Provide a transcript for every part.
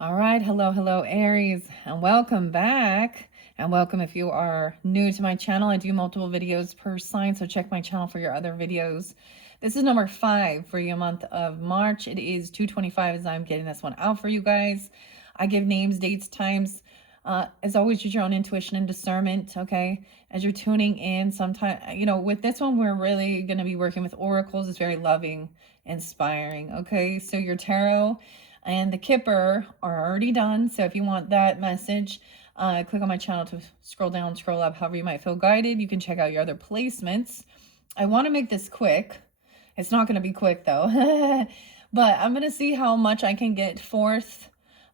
All right, hello, Aries, and welcome back. And welcome if you are new to my channel. I do multiple videos per sign, so check my channel for your other videos. This is number 5 for your month of March. It is 2:25 as I'm getting this one out for you guys. I give names, dates, times. As always, use your own intuition and discernment, okay? As you're tuning in, sometimes, with this one, we're really going to be working with oracles. It's very loving, inspiring, okay? So your tarot and the Kipper are already done. So if you want that message, click on my channel to scroll down, scroll up, however you might feel guided. You can check out your other placements. I want to make this quick. It's not going to be quick though, but I'm going to see how much I can get forth.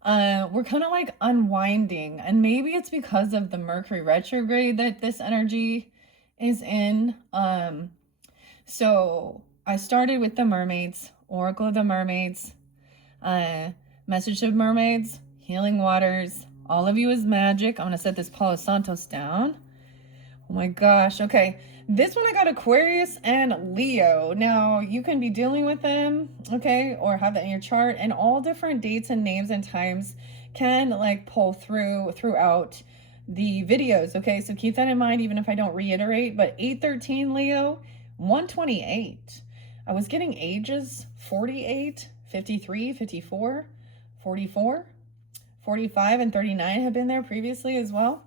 We're kind of like unwinding, and maybe it's because of the Mercury retrograde that this energy is in. So I started with the mermaids, Oracle of the Mermaids, message of mermaids, healing waters, all of you is magic. I'm going to set this Palo Santos down. Oh my gosh. Okay. This one I got Aquarius and Leo. Now you can be dealing with them, okay, or have that in your chart, and all different dates and names and times can like pull throughout the videos, okay? So keep that in mind even if I don't reiterate. But 813 Leo, 128. I was getting ages 48, 53, 54, 44, 45, and 39 have been there previously as well.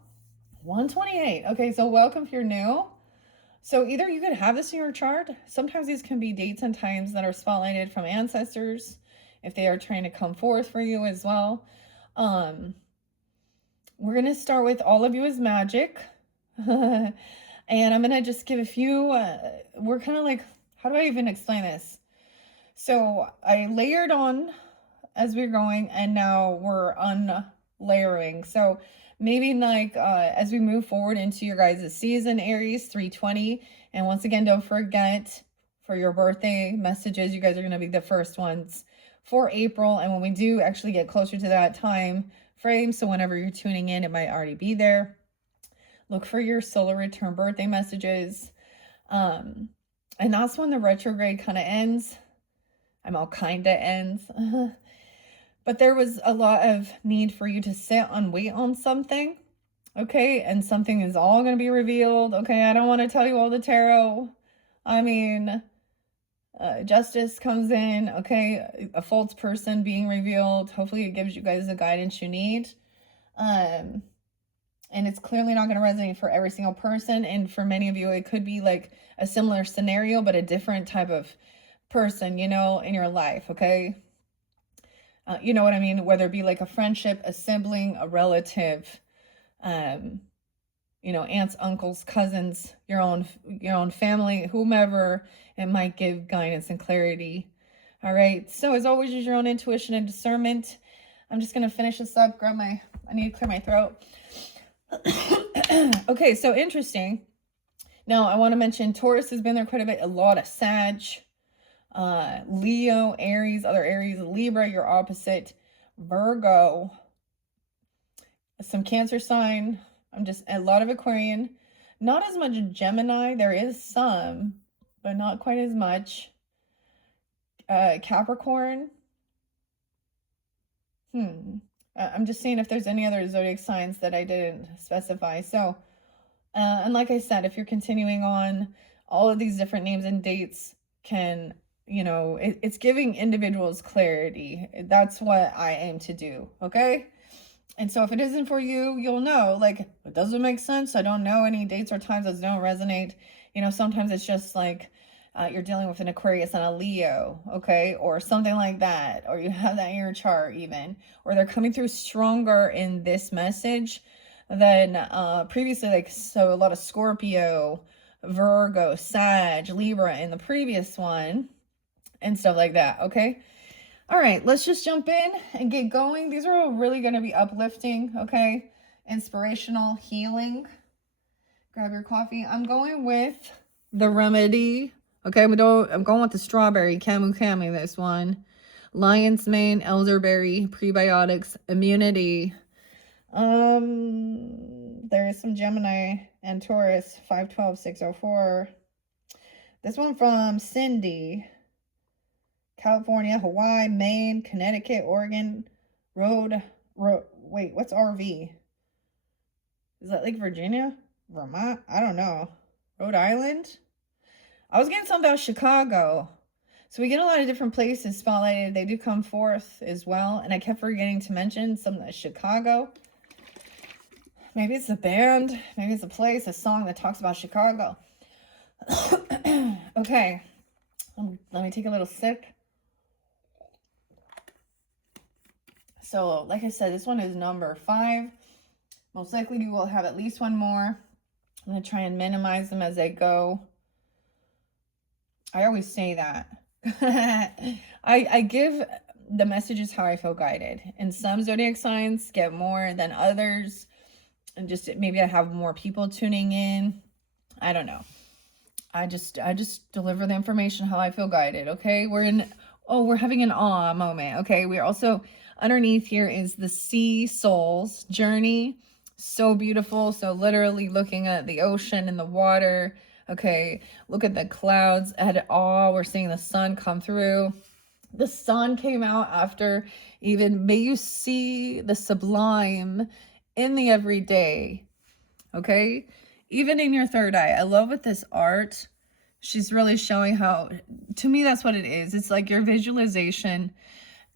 128. Okay, so welcome if you're new. So either you could have this in your chart. Sometimes these can be dates and times that are spotlighted from ancestors if they are trying to come forth for you as well. We're going to start with all of you is magic. And I'm going to just give a few, we're kind of like, how do I even explain this? So I layered on as we're going, and now we're unlayering. So maybe like as we move forward into your guys' season, Aries 320. And once again, don't forget for your birthday messages, you guys are going to be the first ones for April. And when we do actually get closer to that time frame, so whenever you're tuning in, it might already be there. Look for your solar return birthday messages. And that's when the retrograde kind of ends. I'm all kind of ends. But there was a lot of need for you to sit and wait on something, okay? And something is all going to be revealed, okay? I don't want to tell you all the tarot. I mean, justice comes in, okay? A false person being revealed. Hopefully it gives you guys the guidance you need. And it's clearly not going to resonate for every single person. And for many of you, it could be like a similar scenario, but a different type of person, in your life, okay? You know what I mean? Whether it be like a friendship, a sibling, a relative, aunts, uncles, cousins, your own family, whomever, it might give guidance and clarity. All right. So as always, use your own intuition and discernment. I'm just going to finish this up. I need to clear my throat. Okay. So interesting. Now I want to mention Taurus has been there quite a bit. A lot of Sag. Leo, Aries, other Aries, Libra, your opposite, Virgo, some Cancer sign. I'm just a lot of Aquarian, not as much Gemini. There is some, but not quite as much. Capricorn. I'm just seeing if there's any other zodiac signs that I didn't specify. So, and like I said, if you're continuing on, all of these different names and dates can, it's giving individuals clarity. That's what I aim to do, okay? And so if it isn't for you, you'll know, like, it doesn't make sense. I don't know any dates or times that don't resonate. Sometimes it's just like you're dealing with an Aquarius and a Leo, okay? Or something like that. Or you have that in your chart even. Or they're coming through stronger in this message than previously. Like, so a lot of Scorpio, Virgo, Sag, Libra in the previous one. And stuff like that, okay? All right, let's just jump in and get going. These are all really going to be uplifting, okay? Inspirational, healing. Grab your coffee. I'm going with the remedy, okay? I'm going with the strawberry, camu, this one. Lion's mane, elderberry, prebiotics, immunity. There is some Gemini and Taurus, 512, 604. This one from Cindy. California, Hawaii, Maine, Connecticut, Oregon, Wait, what's RV? Is that like Virginia? Vermont? I don't know. Rhode Island? I was getting something about Chicago. So we get a lot of different places spotlighted. They do come forth as well. And I kept forgetting to mention something at Chicago. Maybe it's a band. Maybe it's a place, a song that talks about Chicago. Okay. Let me take a little sip. So, like I said, this one is number 5. Most likely you will have at least one more. I'm going to try and minimize them as I go. I always say that. I give the messages how I feel guided. And some zodiac signs get more than others. And just maybe I have more people tuning in. I don't know. I just deliver the information how I feel guided. Okay. We're having an awe moment. Okay. We're also underneath here is the sea soul's journey. So beautiful. So literally looking at the ocean and the water. Okay. Look at the clouds at awe. We're seeing the sun come through. The sun came out after even, may you see the sublime in the everyday. Okay. Even in your third eye. I love with this art. She's really showing how, to me, that's what it is. It's like your visualization.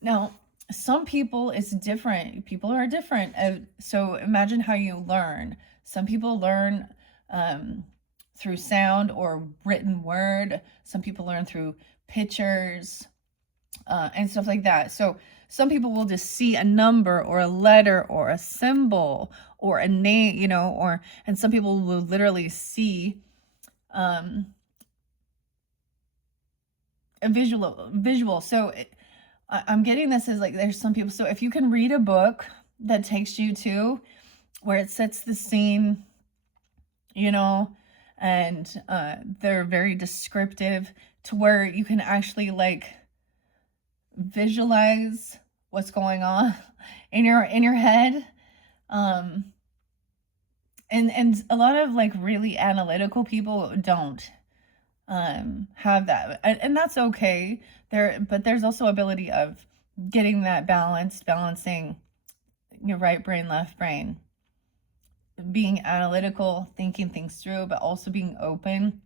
Now, some people, it's different. People are different. So imagine how you learn. Some people learn through sound or written word. Some people learn through pictures and stuff like that. So some people will just see a number or a letter or a symbol or a name, you know, and some people will literally see a visual. So I'm getting this as like, there's some people, so if you can read a book that takes you to where it sets the scene, you know, and they're very descriptive to where you can actually like visualize what's going on in your head. And a lot of like really analytical people don't have that, and that's okay. But there's also ability of getting that balancing your right brain, left brain, being analytical, thinking things through, but also being open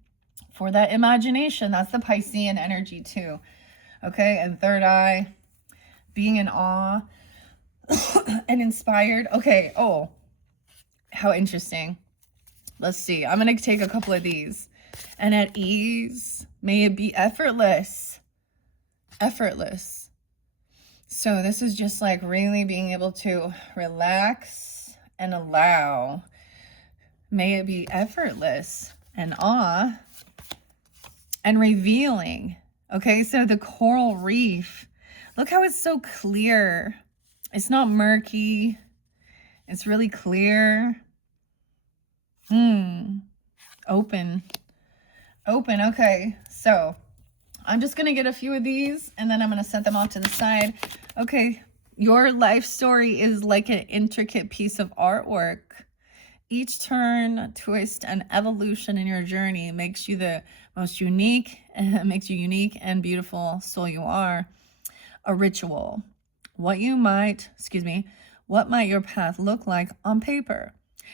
for that imagination. That's the Piscean energy too. Okay. And third eye, being in awe and inspired. Okay. Oh, how interesting. Let's see. I'm going to take a couple of these. And at ease, may it be effortless. Effortless. So this is just like really being able to relax and allow. May it be effortless and awe and revealing. Okay, so the coral reef. Look how it's so clear. It's not murky. It's really clear. Open. Okay, so I'm just going to get a few of these and then I'm going to set them off to the side. Okay, your life story is like an intricate piece of artwork. Each turn, twist, and evolution in your journey makes you the most unique, makes you unique and beautiful soul you are. A ritual. What might your path look like on paper?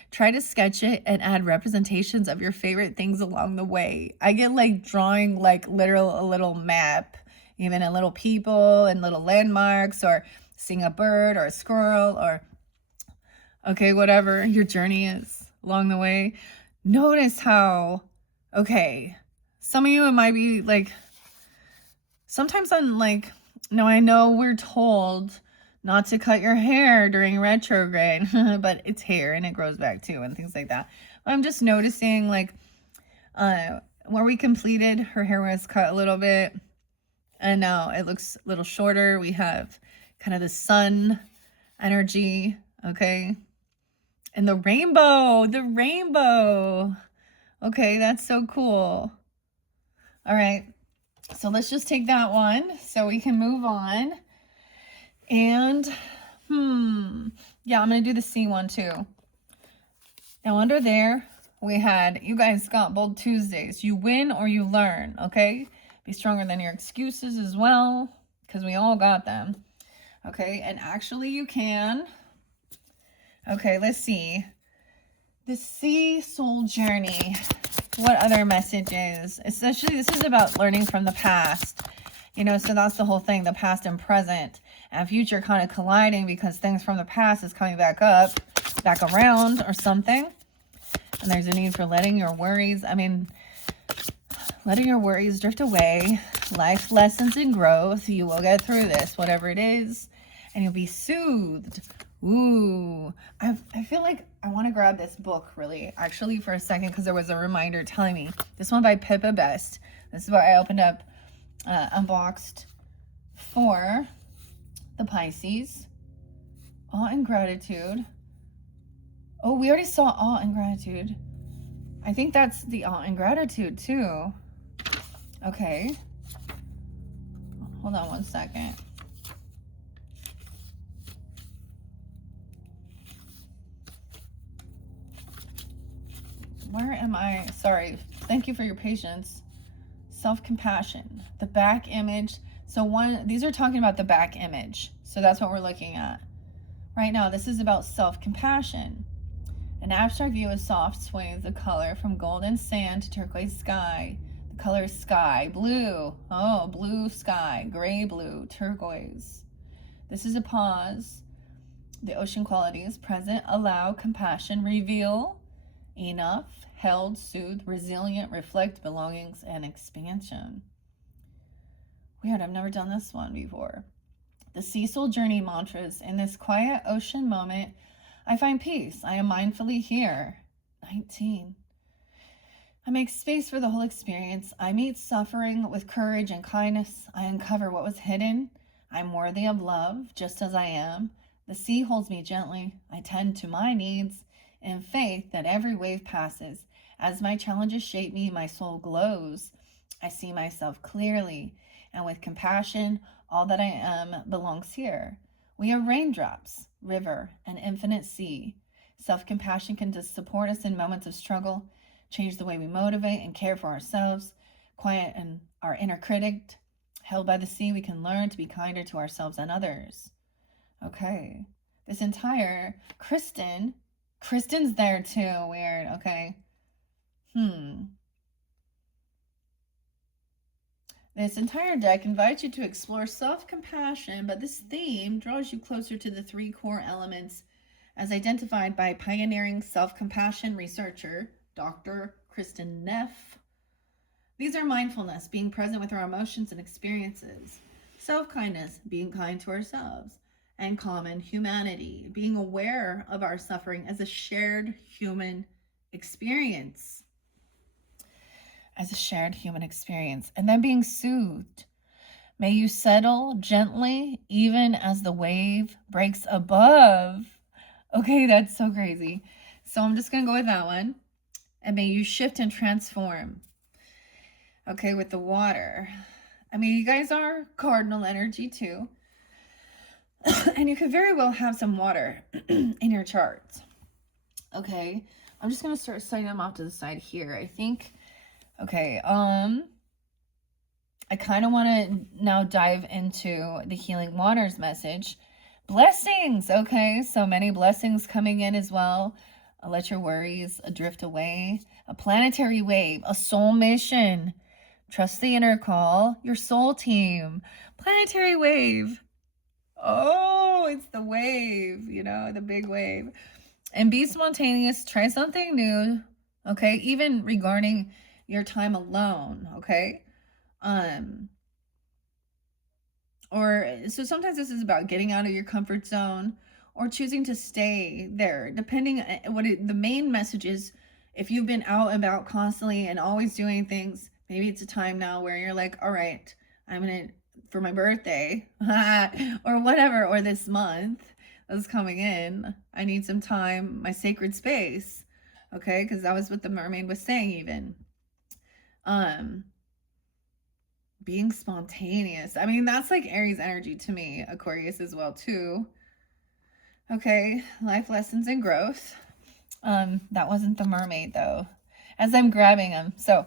Try to sketch it and add representations of your favorite things along the way. I get like drawing like a little map, even a little people and little landmarks, or seeing a bird or a squirrel or okay, whatever your journey is along the way. Notice how, okay, some of you, it might be like, sometimes I'm like, no, I know we're told not to cut your hair during retrograde, but it's hair and it grows back too and things like that. I'm just noticing like where we completed, her hair was cut a little bit and now it looks a little shorter. We have kind of the sun energy, okay? And the rainbow. Okay, that's so cool. All right, so let's just take that one so we can move on. And, yeah, I'm going to do the C one too. Now under there, we had, you guys got Bold Tuesdays. You win or you learn, okay? Be stronger than your excuses as well, because we all got them. Okay, and actually you can. Okay, let's see. The sea soul journey. What other messages? Essentially, this is about learning from the past. You know, so that's the whole thing, the past and present and future kind of colliding because things from the past is coming back up, back around or something. And there's a need for letting your worries, letting your worries drift away. Life lessons and growth. You will get through this, whatever it is, and you'll be soothed. Ooh, I feel like I want to grab this book really, actually, for a second, because there was a reminder telling me. This one by Pippa Best. This is what I opened up, unboxed for the Pisces. Awe and gratitude. Oh, we already saw awe and gratitude. I think that's the awe and gratitude too. Okay. Hold on one second. Where am I? Sorry. Thank you for your patience. Self-compassion. The back image. So these are talking about the back image. So that's what we're looking at. Right now, this is about self-compassion. An abstract view is soft swings of color from golden sand to turquoise sky. The color is sky blue. Oh, blue sky, gray blue, turquoise. This is a pause. The ocean qualities present, allow, compassion, reveal, enough, held, soothe, resilient, reflect, belongings, and expansion. Weird, I've never done this one before. The sea soul journey mantras. In this quiet ocean moment, I find peace. I am mindfully here. 19. I make space for the whole experience. I meet suffering with courage and kindness. I uncover what was hidden. I'm worthy of love, just as I am. The sea holds me gently. I tend to my needs in faith that every wave passes. As my challenges shape me, my soul glows. I see myself clearly, and with compassion, all that I am belongs here. We are raindrops, river, and infinite sea. Self-compassion can just support us in moments of struggle, change the way we motivate and care for ourselves, quiet and our inner critic. Held by the sea, we can learn to be kinder to ourselves and others. Okay. This entire Kristen's there too. Weird. Okay. This entire deck invites you to explore self-compassion, but this theme draws you closer to the three core elements as identified by pioneering self-compassion researcher Dr. Kristen Neff. These are mindfulness, being present with our emotions and experiences, self-kindness, being kind to ourselves, and common humanity, being aware of our suffering as a shared human experience. And then being soothed. May you settle gently, even as the wave breaks above. Okay, that's so crazy. So I'm just going to go with that one. And may you shift and transform. Okay, with the water. You guys are cardinal energy too. And you could very well have some water in your charts. Okay, I'm just going to start setting them off to the side here. I think, okay, I kind of want to now dive into the Healing Waters message. Blessings, okay, so many blessings coming in as well. Let your worries drift away. A planetary wave, a soul mission. Trust the inner call, your soul team. Planetary wave. Oh, it's the wave, the big wave. And be spontaneous. Try something new, okay? Even regarding your time alone, okay? So sometimes this is about getting out of your comfort zone or choosing to stay there, depending the main message is. If you've been out and about constantly and always doing things, maybe it's a time now where you're like, all right, I'm going to, for my birthday or whatever, or this month that's coming in, I need some time, my sacred space. Okay. Cause that was what the mermaid was saying even. Being spontaneous. That's like Aries energy to me. Aquarius as well too. Okay. Life lessons and growth. That wasn't the mermaid though, as I'm grabbing them. So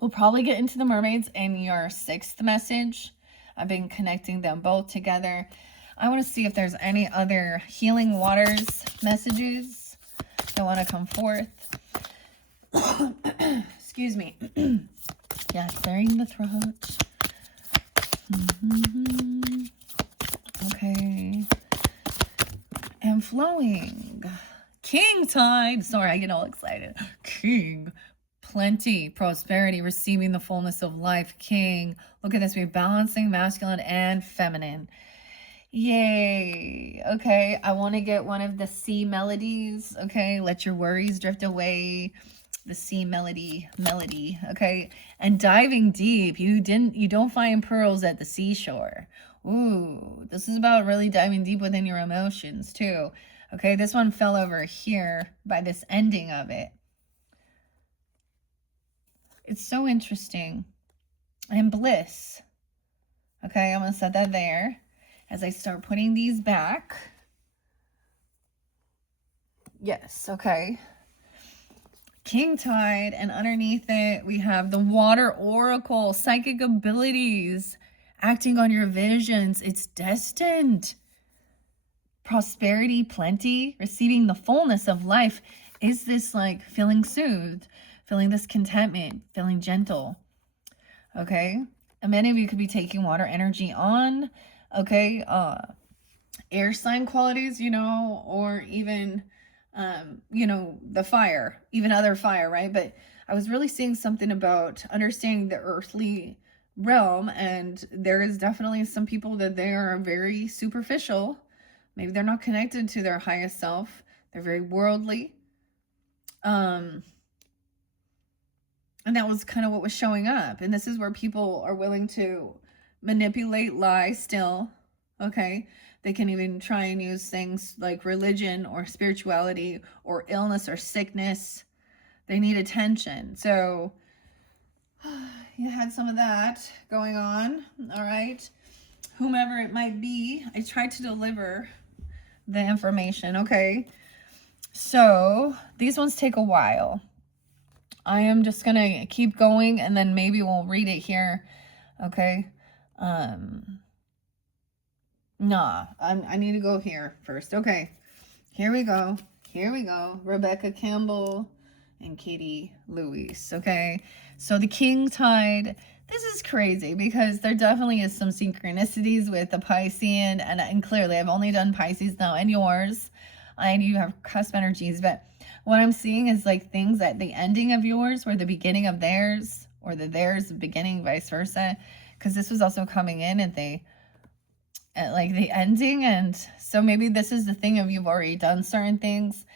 we'll probably get into the mermaids in your 6th message. I've been connecting them both together. I want to see if there's any other healing waters messages that want to come forth. Excuse me. Yeah, clearing the throat. Okay. And flowing. King tide. Sorry, I get all excited. King. Plenty. Prosperity. Receiving the fullness of life. King. Look at this. We're balancing masculine and feminine. Yay. Okay. I want to get one of the sea melodies. Okay. Let your worries drift away. The sea melody. Okay. And diving deep. You don't find pearls at the seashore. Ooh, this is about really diving deep within your emotions too. Okay, this one fell over here by this ending of it. It's so interesting. And bliss. Okay, I'm going to set that there as I start putting these back. Yes, okay. King tide, and underneath it we have the water oracle, psychic abilities, acting on your visions. It's destined. Prosperity, plenty, receiving the fullness of life. Is this like feeling soothed, feeling this contentment, feeling gentle? Okay, and many of you could be taking water energy on. Okay, air sign qualities, you know, or even you know, the fire, even other fire, right? But I was really seeing something about understanding the earthly realm, and there is definitely some people that they are very superficial. Maybe they're not connected to their highest self. They're very worldly. And that was kind of what was showing up. And this is where people are willing to manipulate, lie still. Okay. They can even try and use things like religion or spirituality or illness or sickness. They need attention. So you had some of that going on. All right. Whomever it might be, I tried to deliver the information. Okay. So these ones take a while. I am just going to keep going and then maybe we'll read it here. Okay. Nah, I need to go here first. Okay. Here we go. Rebecca Campbell and Katie Lewis. Okay. So the king tide, this is crazy because there definitely is some synchronicities with the Piscean, and clearly I've only done Pisces now and yours. I do have cusp energies, but what I'm seeing is like things at the ending of yours were the beginning of theirs, or the theirs beginning, vice versa. Because this was also coming in at like the ending, and so maybe this is the thing of you've already done certain things.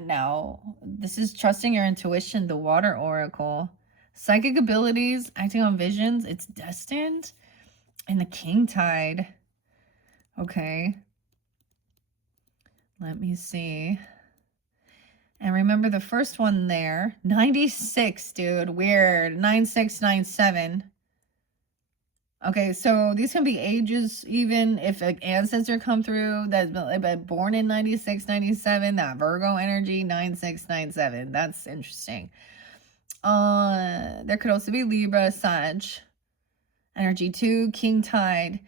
Now this is trusting your intuition, the water oracle, psychic abilities, acting on visions. It's destined, and the king tide. Okay, let me see. And remember the first one there, 96, dude, weird, 9697. Okay, so these can be ages, even if an ancestor come through that's been born in 96, 97, that Virgo energy, 9697. That's interesting. There could also be Libra, Sag energy too, king tide,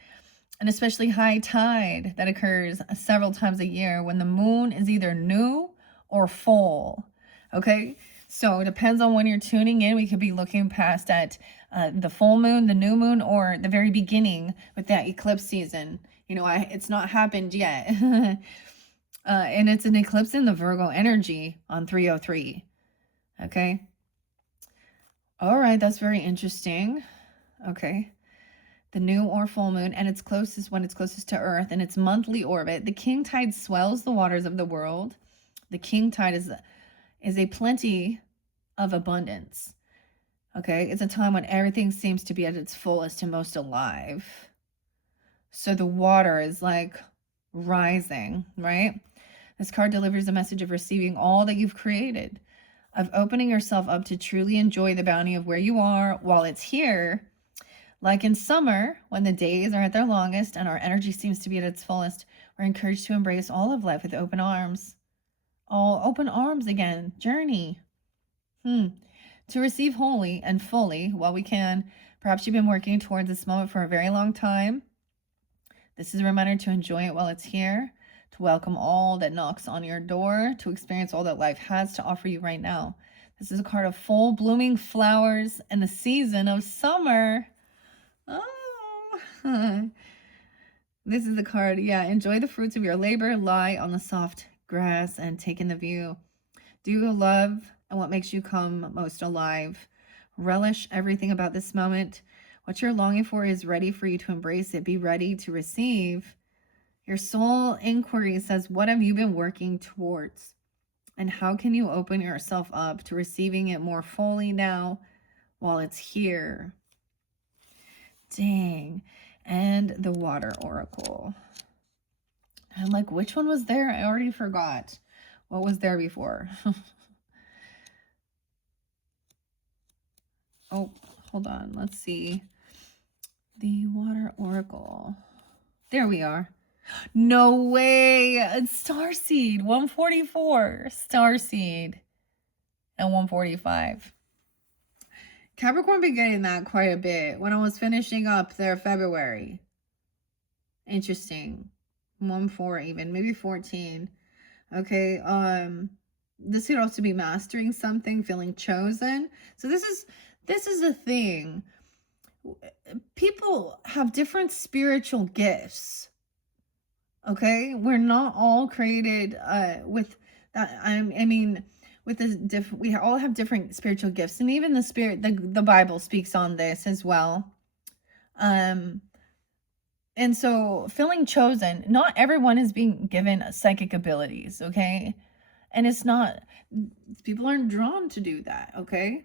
and especially high tide that occurs several times a year when the moon is either new or full. Okay, so it depends on when you're tuning in. We could be looking past at the full moon, the new moon, or the very beginning with that eclipse season. You know, it's not happened yet. And it's an eclipse in the Virgo energy on 303. Okay. All right, that's very interesting. Okay. The new or full moon, and it's closest when it's closest to Earth, and its monthly orbit. The king tide swells the waters of the world. The king tide is a plenty of abundance. Okay, it's a time when everything seems to be at its fullest and most alive. So the water is like rising, right? This card delivers a message of receiving all that you've created, of opening yourself up to truly enjoy the bounty of where you are while it's here. Like in summer, when the days are at their longest and our energy seems to be at its fullest, we're encouraged to embrace all of life with open arms. All open arms again. Journey. To receive wholly and fully while we can, Perhaps you've been working towards this moment for a very long time. This is a reminder to enjoy it while it's here, to welcome all that knocks on your door, to experience all that life has to offer you right now. This is a card of full blooming flowers and the season of summer. Oh, this is the card. Yeah, enjoy the fruits of your labor, lie on the soft grass and take in the view. Do you love and what makes you come most alive? Relish everything about this moment. What you're longing for is ready for you to embrace it. Be ready to receive. Your soul inquiry says, what have you been working towards? And how can you open yourself up to receiving it more fully now while it's here? Dang. And the water oracle. I'm like, which one was there? I already forgot. What was there before? Oh, hold on. Let's see. The water oracle. There we are. No way. It's Starseed. 144. Starseed. And 145. Capricorn been getting that quite a bit when I was finishing up their February. Interesting. 1-4 even. Maybe 14. Okay. This could also be mastering something, feeling chosen. So this is the thing. People have different spiritual gifts. Okay, we're not all created with that. I mean, with this we all have different spiritual gifts, and even the Bible speaks on this as well. And so feeling chosen, not everyone is being given psychic abilities, okay? And it's not, people aren't drawn to do that, okay?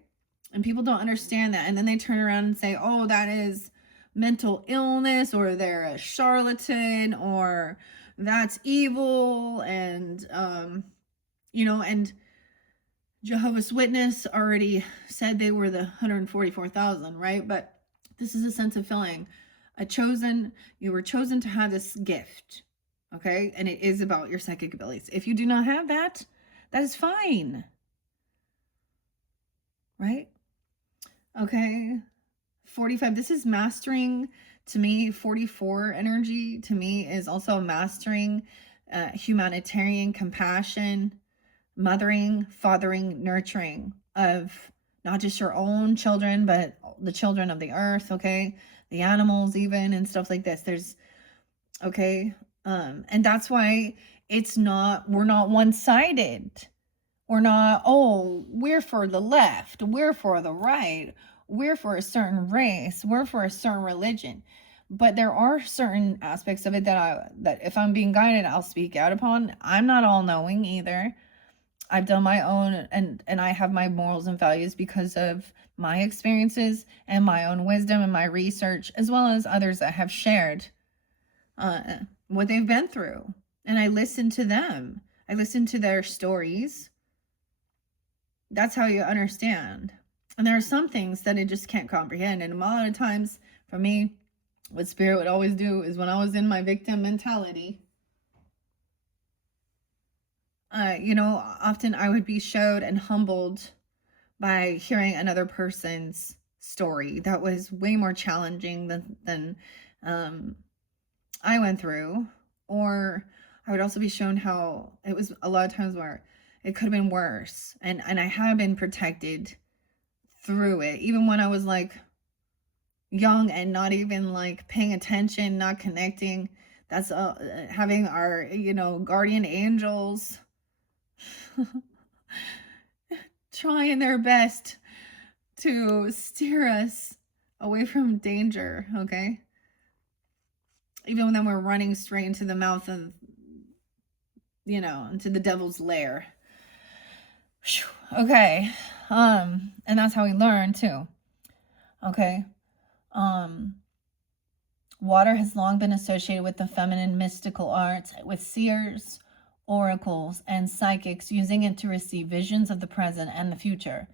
And people don't understand that. And then they turn around and say, oh, that is mental illness, or they're a charlatan, or that's evil. And, and Jehovah's Witness already said they were the 144,000, right? But this is a sense of feeling you were chosen to have this gift, okay? And it is about your psychic abilities. If you do not have that, that is fine, right? Okay, 45, this is mastering to me. 44 energy to me is also mastering humanitarian compassion, mothering, fathering, nurturing of not just your own children, but the children of the earth, okay? The animals even, and stuff like this. There's, okay, and that's why we're not one-sided. We're not, oh, we're for the left, we're for the right, we're for a certain race, we're for a certain religion. But there are certain aspects of it that if I'm being guided, I'll speak out upon. I'm not all-knowing either. I've done my own, and I have my morals and values because of my experiences and my own wisdom and my research, as well as others that have shared what they've been through. And I listen to them. I listen to their stories. That's how you understand. And there are some things that I just can't comprehend. And a lot of times for me, what spirit would always do is when I was in my victim mentality, often I would be showed and humbled by hearing another person's story that was way more challenging than I went through. Or I would also be shown how it was a lot of times where it could have been worse. And I have been protected through it, even when I was like young and not even like paying attention, not connecting. That's having our, guardian angels trying their best to steer us away from danger, okay? Even when we're running straight into the mouth of, into the devil's lair. Okay. And that's how we learn too. Okay. Water has long been associated with the feminine mystical arts, with seers, oracles, and psychics using it to receive visions of the present and the future.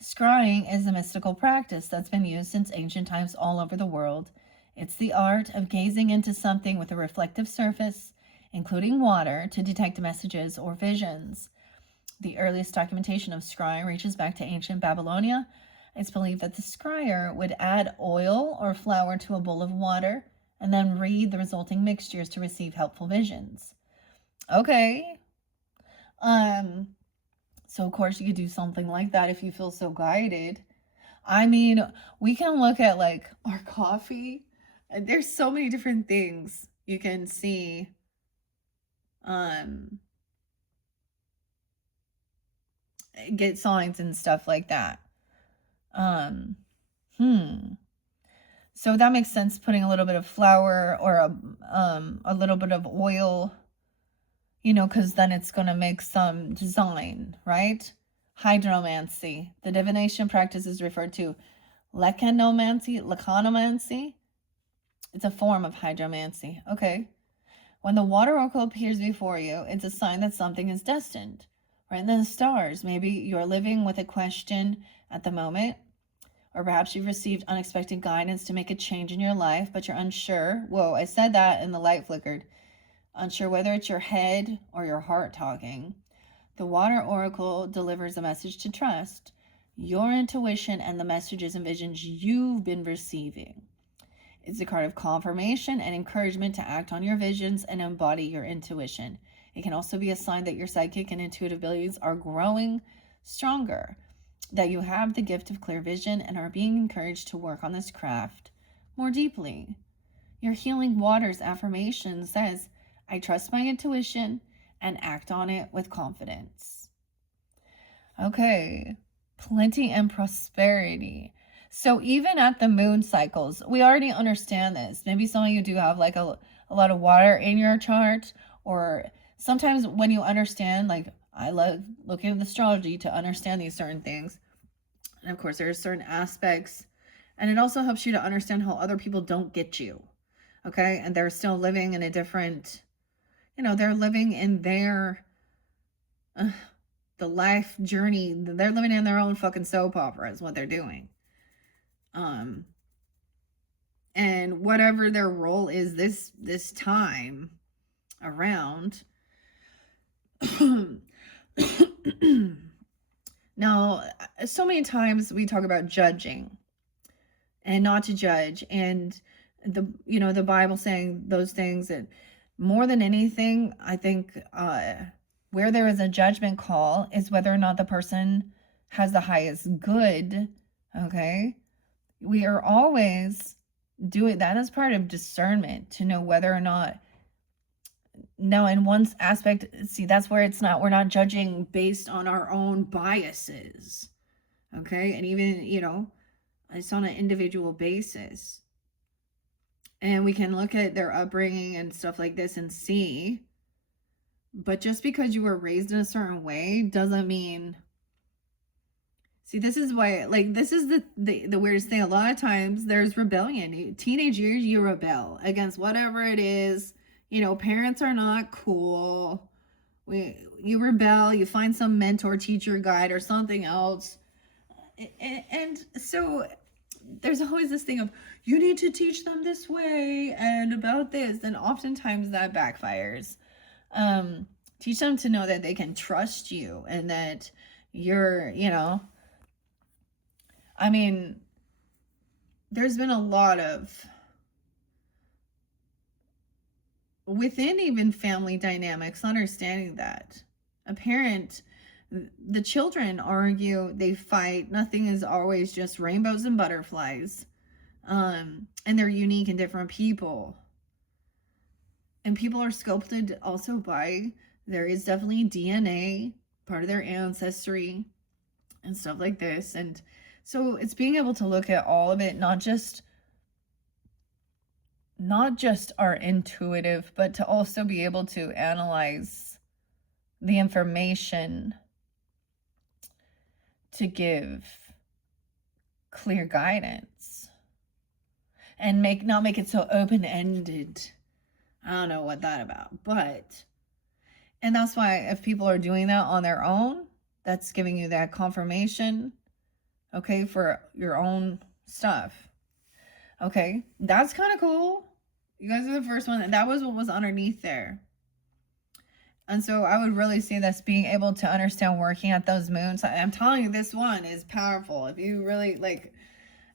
Scrying is a mystical practice that's been used since ancient times all over the world. It's the art of gazing into something with a reflective surface, including water, to detect messages or visions. The earliest documentation of scrying reaches back to ancient Babylonia It's believed that the scryer would add oil or flour to a bowl of water and then read the resulting mixtures to receive helpful visions. Okay. So of course you could do something like that if you feel so guided. I mean, we can look at like our coffee. There's so many different things you can see. Get signs and stuff like that. Um, So that makes sense, putting a little bit of flour or a little bit of oil, because then it's going to make some design, right? Hydromancy. The divination practice is referred to leconomancy. It's a form of hydromancy. Okay. When the water oracle appears before you, it's a sign that something is destined. Right in the stars. Maybe you're living with a question at the moment, or perhaps you've received unexpected guidance to make a change in your life, but you're unsure. Whoa, I said that and the light flickered. Unsure whether it's your head or your heart talking. The water oracle delivers a message to trust your intuition and the messages and visions you've been receiving. It's a card of confirmation and encouragement to act on your visions and embody your intuition. It can also be a sign that your psychic and intuitive abilities are growing stronger, that you have the gift of clear vision and are being encouraged to work on this craft more deeply. Your Healing Waters affirmation says, I trust my intuition and act on it with confidence. Okay, plenty and prosperity. So even at the moon cycles, we already understand this. Maybe some of you do have like a lot of water in your chart, or sometimes when you understand, like I love looking at the astrology to understand these certain things. And of course, there are certain aspects, and it also helps you to understand how other people don't get you. Okay, and they're still living in a different, they're living in their the life journey. They're living in their own fucking soap opera is what they're doing. And whatever their role is this time around. Now, so many times we talk about judging and not to judge, and the Bible saying those things, that more than anything, I think where there is a judgment call is whether or not the person has the highest good. Okay, we are always doing that as part of discernment to know whether or not. Now, in one aspect, see, that's where we're not judging based on our own biases. Okay, and even it's on an individual basis. And we can look at their upbringing and stuff like this and see. But just because you were raised in a certain way doesn't mean. See, this is why, like, this is the weirdest thing. A lot of times there's rebellion. Teenage years, you rebel against whatever it is. Parents are not cool. You rebel, you find some mentor, teacher, guide, or something else. And so there's always this thing of, you need to teach them this way and about this. And oftentimes that backfires. Teach them to know that they can trust you and that you're, I mean, there's been a lot of, within even family dynamics, understanding that a parent, the children argue, they fight, nothing is always just rainbows and butterflies, and they're unique and different people, and people are sculpted also by, there is definitely DNA, part of their ancestry and stuff like this. And so it's being able to look at all of it, not just our intuitive, but to also be able to analyze the information to give clear guidance and not make it so open-ended. I don't know what that's about, but, and that's why if people are doing that on their own, that's giving you that confirmation, okay, for your own stuff. Okay, that's kind of cool. You guys are the first one. That was what was underneath there. And so I would really see this being able to understand working at those moons. I'm telling you, this one is powerful. If you really like,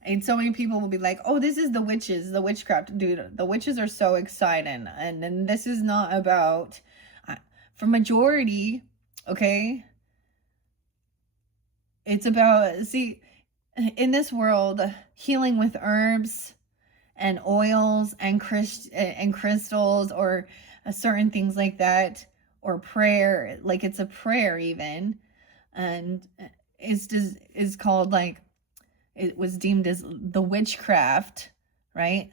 and so many people will be like, oh, this is the witches, the witchcraft. Dude, the witches are so exciting. And this is not about, for majority, okay? It's about, see, in this world, healing with herbs and oils and crystals or certain things like that, or prayer, like it's a prayer even, and is called, like, it was deemed as the witchcraft, right?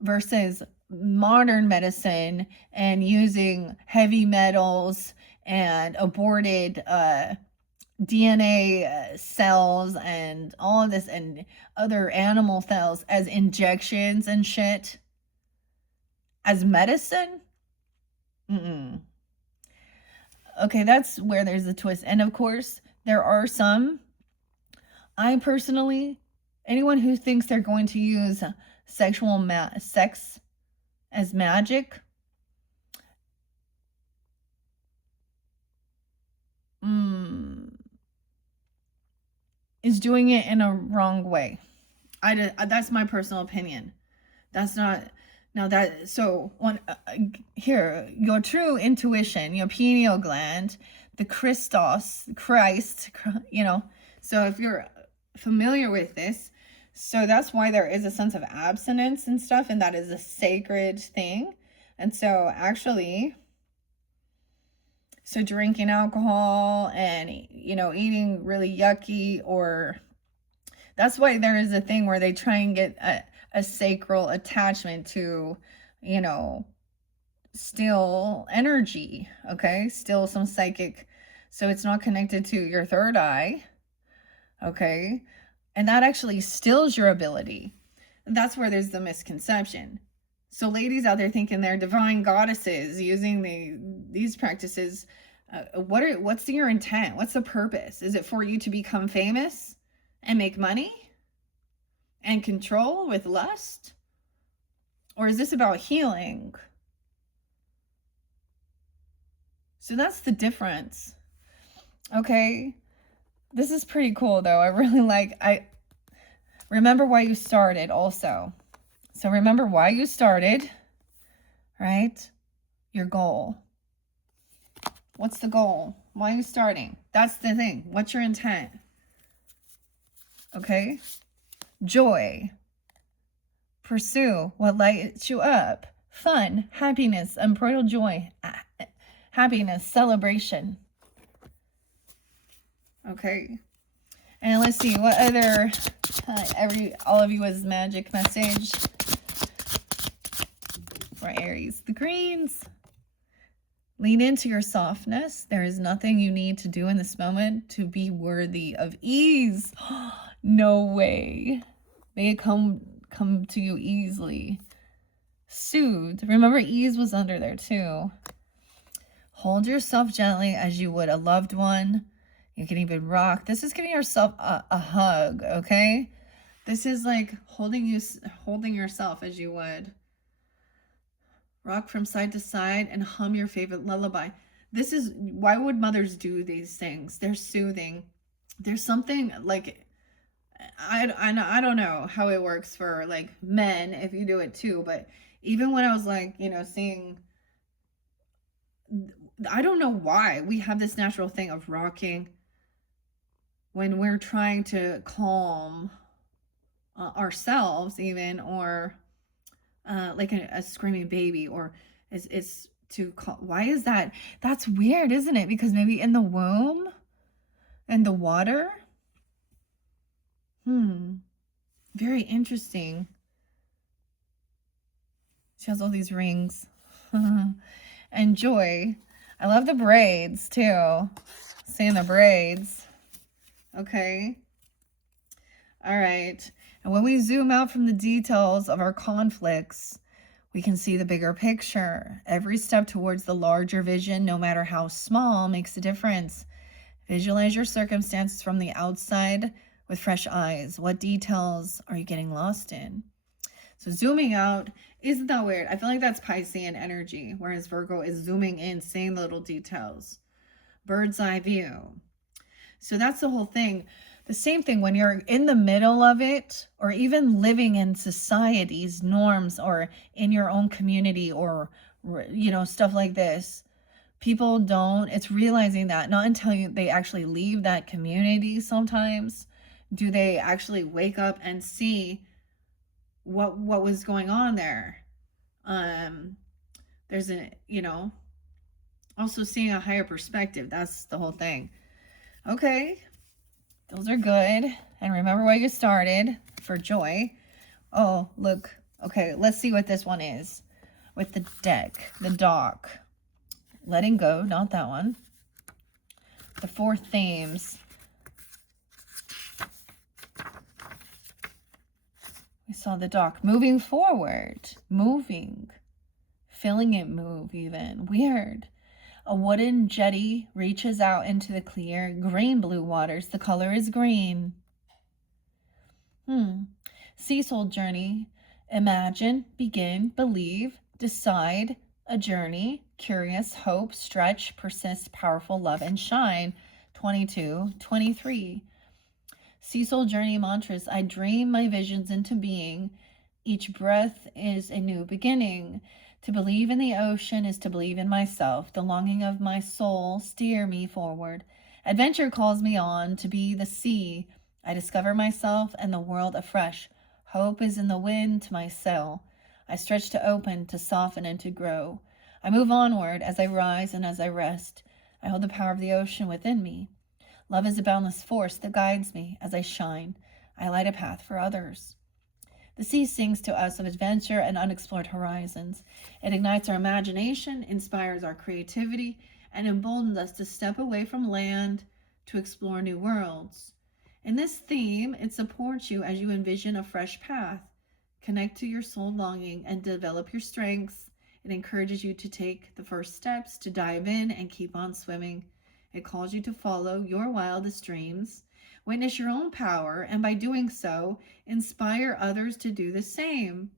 Versus modern medicine and using heavy metals and aborted DNA cells and all of this and other animal cells as injections and shit as medicine. Mm-mm. Okay, that's where there's a twist. And of course, there are some, I personally, anyone who thinks they're going to use sex as magic, is doing it in a wrong way. That's my personal opinion. That's not, no, that, so here, your true intuition, your pineal gland, the Christ, you know, so if you're familiar with this, so that's why there is a sense of abstinence and stuff, and that is a sacred thing. And so actually, so drinking alcohol and, you know, eating really yucky, or that's why there is a thing where they try and get a sacral attachment to, you know, still energy, okay? Still some psychic, so it's not connected to your third eye, okay? And that actually stills your ability. That's where there's the misconception. So ladies out there thinking they're divine goddesses using these practices, what's your intent? What's the purpose? Is it for you to become famous and make money and control with lust? Or is this about healing? So that's the difference. Okay? This is pretty cool though. I really like, I remember why you started also. So remember why you started, right? Your goal. What's the goal? Why are you starting? That's the thing. What's your intent? Okay? Joy. Pursue what lights you up. Fun, happiness, unbridled joy, happiness, celebration. Okay? And let's see, what other, all of you as magic message for Aries. The greens. Lean into your softness. There is nothing you need to do in this moment to be worthy of ease. No way. May it come to you easily. Soothe. Remember, ease was under there too. Hold yourself gently as you would a loved one. You can even rock. This is giving yourself a hug, okay? This is like holding yourself as you would. Rock from side to side and hum your favorite lullaby. This is, why would mothers do these things? They're soothing. There's something like, I don't know how it works for like men if you do it too, but even when I was like, you know, seeing, I don't know why we have this natural thing of rocking when we're trying to calm ourselves even, or like a screaming baby, or is to call, why is that? That's weird, isn't it? Because maybe in the womb and the water. Very interesting. She has all these rings. And joy. I love the braids too. Seeing the braids. Okay. All right. And when we zoom out from the details of our conflicts, we can see the bigger picture. Every step towards the larger vision, no matter how small, makes a difference. Visualize your circumstances from the outside with fresh eyes. What details are you getting lost in? So zooming out, isn't that weird? I feel like that's Piscean energy, whereas Virgo is zooming in, seeing the little details. Bird's eye view. So that's the whole thing. The same thing when you're in the middle of it, or even living in society's norms, or in your own community, or, you know, stuff like this. People don't, it's realizing that not until they actually leave that community sometimes do they actually wake up and see what was going on there. There's a, you know, also seeing a higher perspective. That's the whole thing. Okay, those are good. And remember where you started for joy. Oh, look. Okay, let's see what this one is with the deck, the dock. Letting go, not that one. The 4 themes. We saw the dock. Moving forward. Moving. Feeling it move even. Weird. A wooden jetty reaches out into the clear green-blue waters. The color is green. Sea soul journey. Imagine, begin, believe, decide, a journey, curious, hope, stretch, persist, powerful, love, and shine. 22, 23. Sea soul journey mantras. I dream my visions into being. Each breath is a new beginning. To believe in the ocean is to believe in myself. The longing of my soul steer me forward. Adventure calls me on to be the sea. I discover myself and the world afresh. Hope is in the wind to my sail. I stretch to open, to soften, and to grow. I move onward as I rise and as I rest. I hold the power of the ocean within me. Love is a boundless force that guides me as I shine. I light a path for others. The sea sings to us of adventure and unexplored horizons. It ignites our imagination, inspires our creativity, and emboldens us to step away from land to explore new worlds. In this theme, it supports you as you envision a fresh path. Connect to your soul longing and develop your strengths. It encourages you to take the first steps, to dive in and keep on swimming. It calls you to follow your wildest dreams. Witness your own power, and by doing so, inspire others to do the same.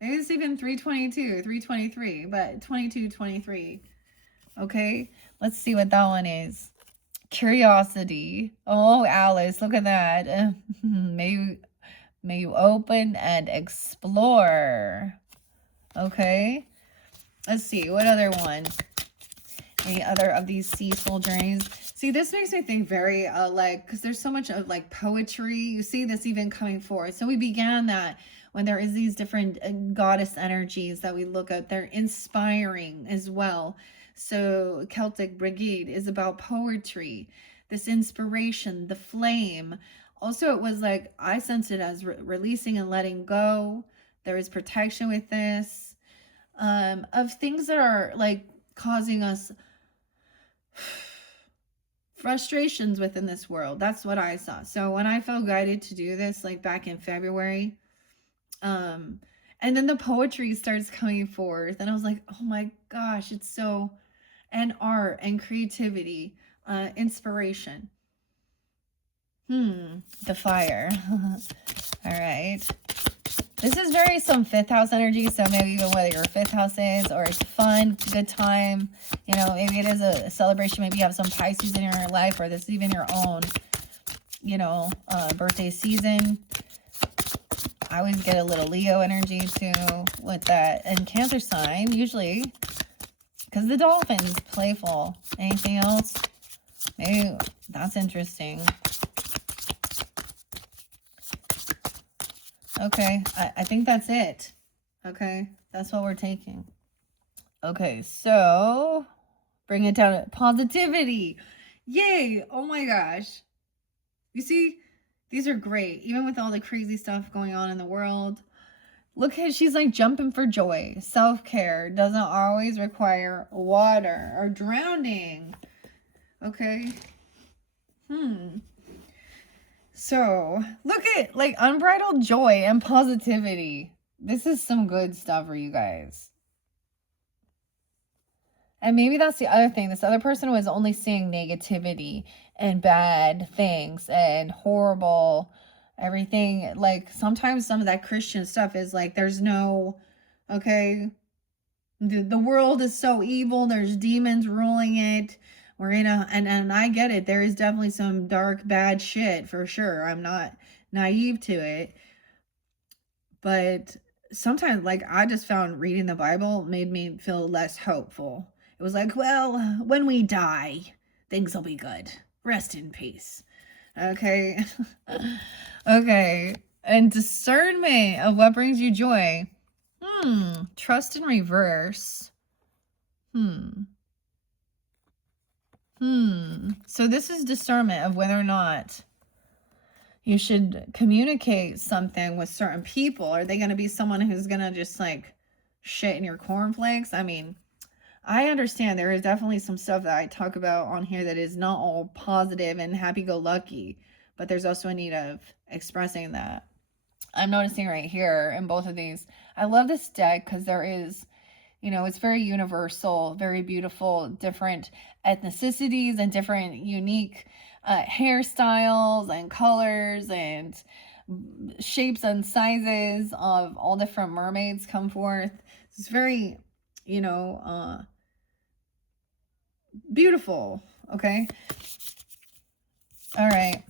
Maybe it's even 322, 323, but 22, 23. Okay, let's see what that one is. Curiosity. Oh, Alice, look at that. May you open and explore. Okay, let's see. What other one? Any other of these sea soul journeys? See, this makes me think very like, because there's so much of like poetry. You see this even coming forth. So we began that when there is these different goddess energies that we look at. They're inspiring as well. So Celtic Brigade is about poetry, this inspiration, the flame. Also, it was like, I sense it as releasing and letting go. There is protection with this, of things that are like causing us frustrations within this world. That's what I saw. So when I felt guided to do this, like back in February, and then the poetry starts coming forth, and I was like, oh my gosh, it's so, and art and creativity, inspiration. The fire. All right. This is very some 5th house energy, so maybe even whether your 5th house is, or it's fun, good time, you know, maybe it is a celebration, maybe you have some Pisces in your life, or this is even your own, you know, birthday season. I always get a little Leo energy too with that, and Cancer sign, usually, because the dolphin is playful. Anything else? Maybe that's interesting. Okay, I think that's it. Okay, that's what we're taking. Okay, so bring it down to positivity. Yay! Oh my gosh. You see, these are great. Even with all the crazy stuff going on in the world. Look at, she's like jumping for joy. Self-care doesn't always require water or drowning. Okay. So, look at, like, unbridled joy and positivity. This is some good stuff for you guys. And maybe that's the other thing. This other person was only seeing negativity and bad things and horrible, Everything, like, sometimes some of that Christian stuff is like, there's no, okay, the world is so evil, there's demons ruling it. We're in a, and I get it, there is definitely some dark, bad shit for sure. I'm not naive to it. But sometimes, like, I just found reading the Bible made me feel less hopeful. It was like, well, when we die, things will be good. Rest in peace. Okay. Okay. And discernment of what brings you joy. Trust in reverse. So this is discernment of whether or not you should communicate something with certain people. Are they going to be someone who's going to just like shit in your cornflakes? I mean, I understand there is definitely some stuff that I talk about on here that is not all positive and happy-go-lucky, but there's also a need of expressing that. I'm noticing right here in both of these. I love this deck because there is, it's very universal, very beautiful, different ethnicities and different unique hairstyles and colors and shapes and sizes of all different mermaids come forth. It's very, beautiful. Okay. All right.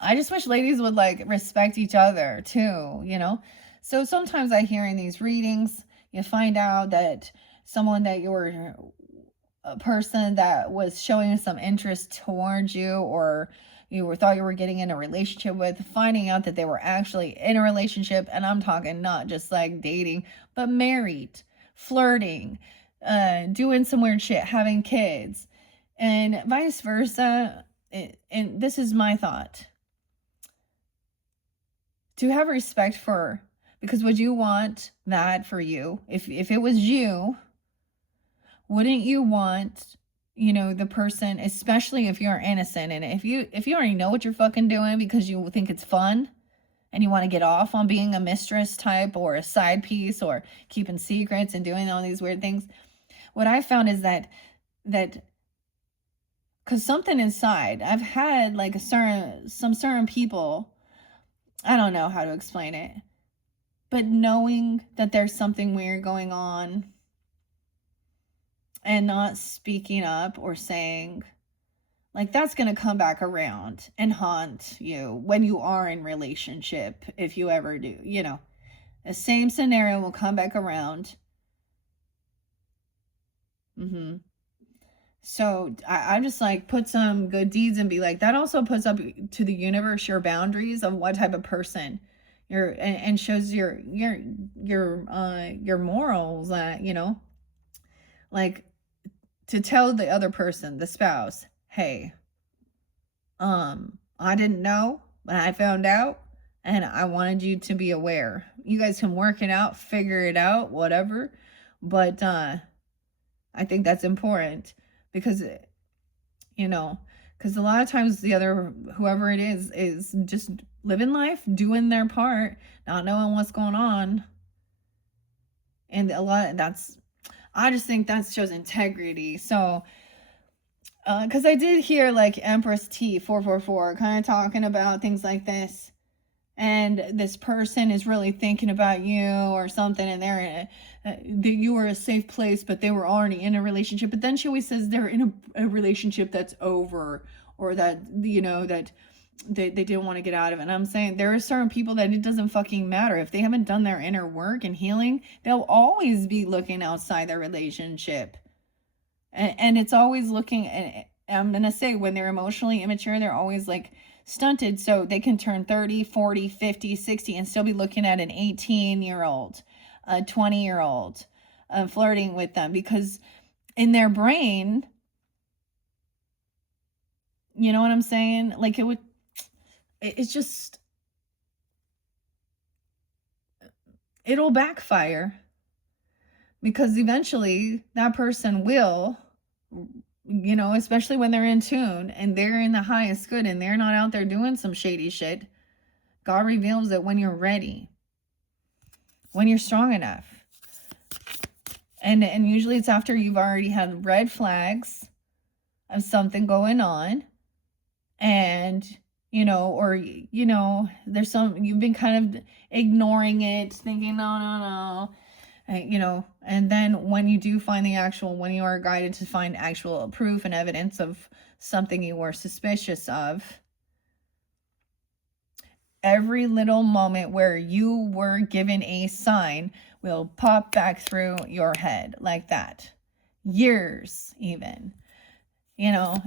I just wish ladies would like respect each other too, So sometimes I hear in these readings, you find out that someone that you're a person that was showing some interest towards you, or thought you were getting in a relationship with, finding out that they were actually in a relationship. And I'm talking not just like dating, but married, flirting, doing some weird shit, having kids, and vice versa. And this is my thought. To have respect for, because would you want that for you? If it was you, wouldn't you want, the person, especially if you're innocent, and if you already know what you're fucking doing because you think it's fun and you want to get off on being a mistress type or a side piece or keeping secrets and doing all these weird things, what I found is that because something inside, I've had like some certain people, I don't know how to explain it, but knowing that there's something weird going on and not speaking up or saying, like, that's going to come back around and haunt you when you are in relationship, if you ever do, the same scenario will come back around. So I just like put some good deeds and be like, that also puts up to the universe your boundaries of what type of person you're, and shows your morals, like, to tell the other person, the spouse, hey, I didn't know, but I found out and I wanted you to be aware. You guys can work it out, figure it out, whatever. But I think that's important because, because a lot of times the other, whoever it is just living life, doing their part, not knowing what's going on. And I just think that shows integrity. So, because I did hear like Empress T 444 kind of talking about things like this, and this person is really thinking about you or something, and they're that you were a safe place, but they were already in a relationship. But then she always says they're in a relationship that's over, or that that they didn't want to get out of it. And I'm saying there are certain people that it doesn't fucking matter if they haven't done their inner work and healing. They'll always be looking outside their relationship. And it's always looking, and I'm going to say when they're emotionally immature, they're always like stunted. So they can turn 30, 40, 50, 60 and still be looking at an 18-year-old, a 20-year-old, flirting with them, because in their brain, you know what I'm saying? Like it's just, it'll backfire, because eventually that person will, especially when they're in tune and they're in the highest good and they're not out there doing some shady shit. God reveals it when you're ready, when you're strong enough. And usually it's after you've already had red flags of something going on, and or, there's you've been kind of ignoring it, thinking, no, no, no. And then when you do find when you are guided to find actual proof and evidence of something you were suspicious of, every little moment where you were given a sign will pop back through your head like that. Years, even. And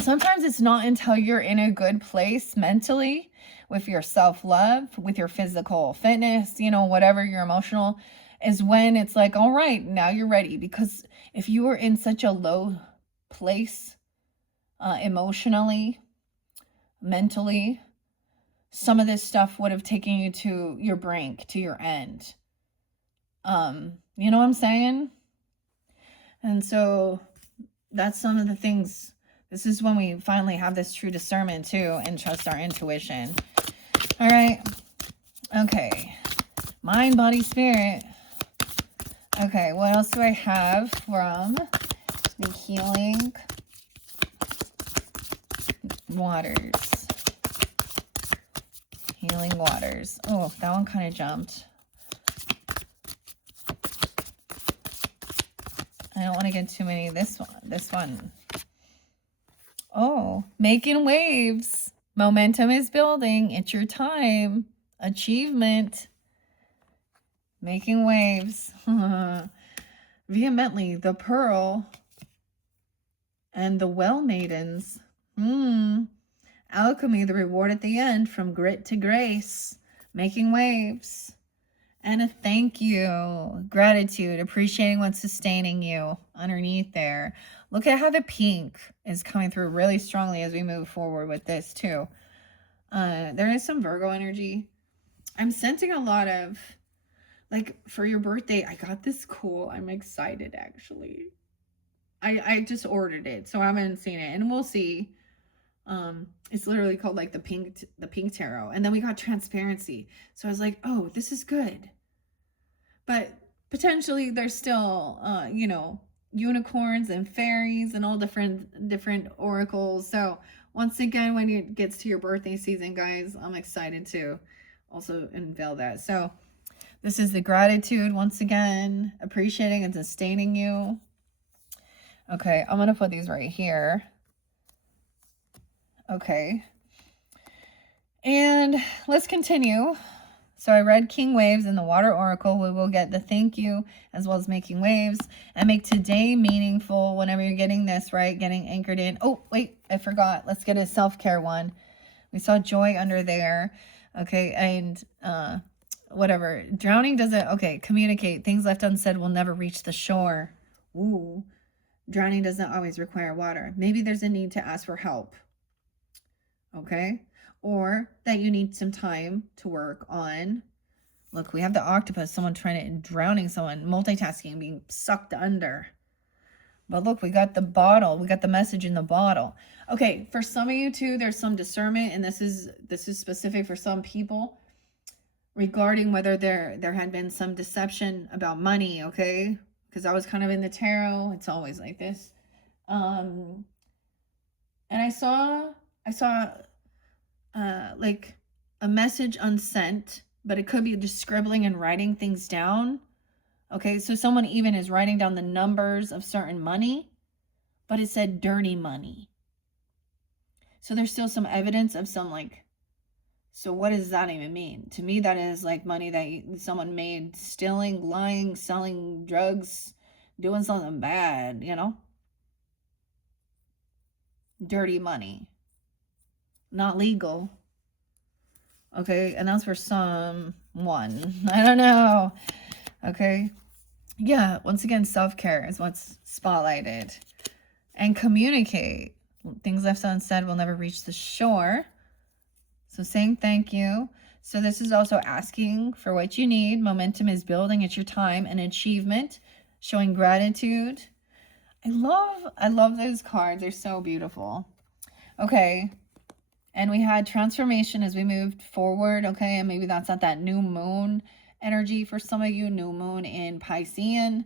sometimes it's not until you're in a good place mentally, with your self-love, with your physical fitness, whatever, your emotional, is when it's like, all right, now you're ready. Because if you were in such a low place, emotionally, mentally, some of this stuff would have taken you to your brink, to your end. You know what I'm saying? And so that's some of the things. This is when we finally have this true discernment too, and trust our intuition. All right. Okay. Mind, body, spirit. Okay. What else do I have from the healing waters? Healing waters. Oh, that one kind of jumped. I don't want to get too many. This one. Oh, making waves. Momentum is building. It's your time. Achievement. Making waves. Vehemently, the pearl and the well maidens. Alchemy, the reward at the end, from grit to grace. Making waves. And a thank you. Gratitude. Appreciating what's sustaining you underneath there. Look at how the pink is coming through really strongly as we move forward with this too. There is some Virgo energy. I'm sensing a lot of, like, for your birthday, I got this cool. I'm excited, actually. I just ordered it, so I haven't seen it, and we'll see. It's literally called, like, the pink tarot. And then we got transparency. So I was like, oh, this is good. But potentially there's still, unicorns and fairies and all different oracles. So once again, when it gets to your birthday season, guys, I'm excited to also unveil that. So this is the gratitude, once again, appreciating and sustaining you. Okay, I'm going to put these right here. Okay. And let's continue. So I read King Waves in the Water Oracle. We will get the thank you as well as making waves, and make today meaningful whenever you're getting this, right? Getting anchored in. Oh, wait, I forgot. Let's get a self-care one. We saw joy under there. Okay, and whatever. Drowning doesn't, okay, communicate. Things left unsaid will never reach the shore. Ooh. Drowning doesn't always require water. Maybe there's a need to ask for help. Okay? Or that you need some time to work on. Look, we have the octopus, someone drowning someone, multitasking, being sucked under. But look, we got the bottle. We got the message in the bottle. Okay, for some of you too, there's some discernment, and this is specific for some people regarding whether there had been some deception about money, okay? Because I was kind of in the tarot. It's always like this. And I saw like a message unsent, but it could be just scribbling and writing things down. Okay, so someone even is writing down the numbers of certain money, but it said dirty money. So there's still some evidence of some, like, so what does that even mean? To me, that is like money that someone made stealing, lying, selling drugs, doing something bad, Dirty money. Not legal. Okay, and that's for someone. I don't know. Okay. Yeah, once again, self-care is what's spotlighted. And communicate. Things left unsaid will never reach the shore. So saying thank you. So this is also asking for what you need. Momentum is building. It's your time and achievement. Showing gratitude. I love those cards. They're so beautiful. Okay. And we had transformation as we moved forward. Okay. And maybe that's not that new moon energy for some of you. New moon in Piscean.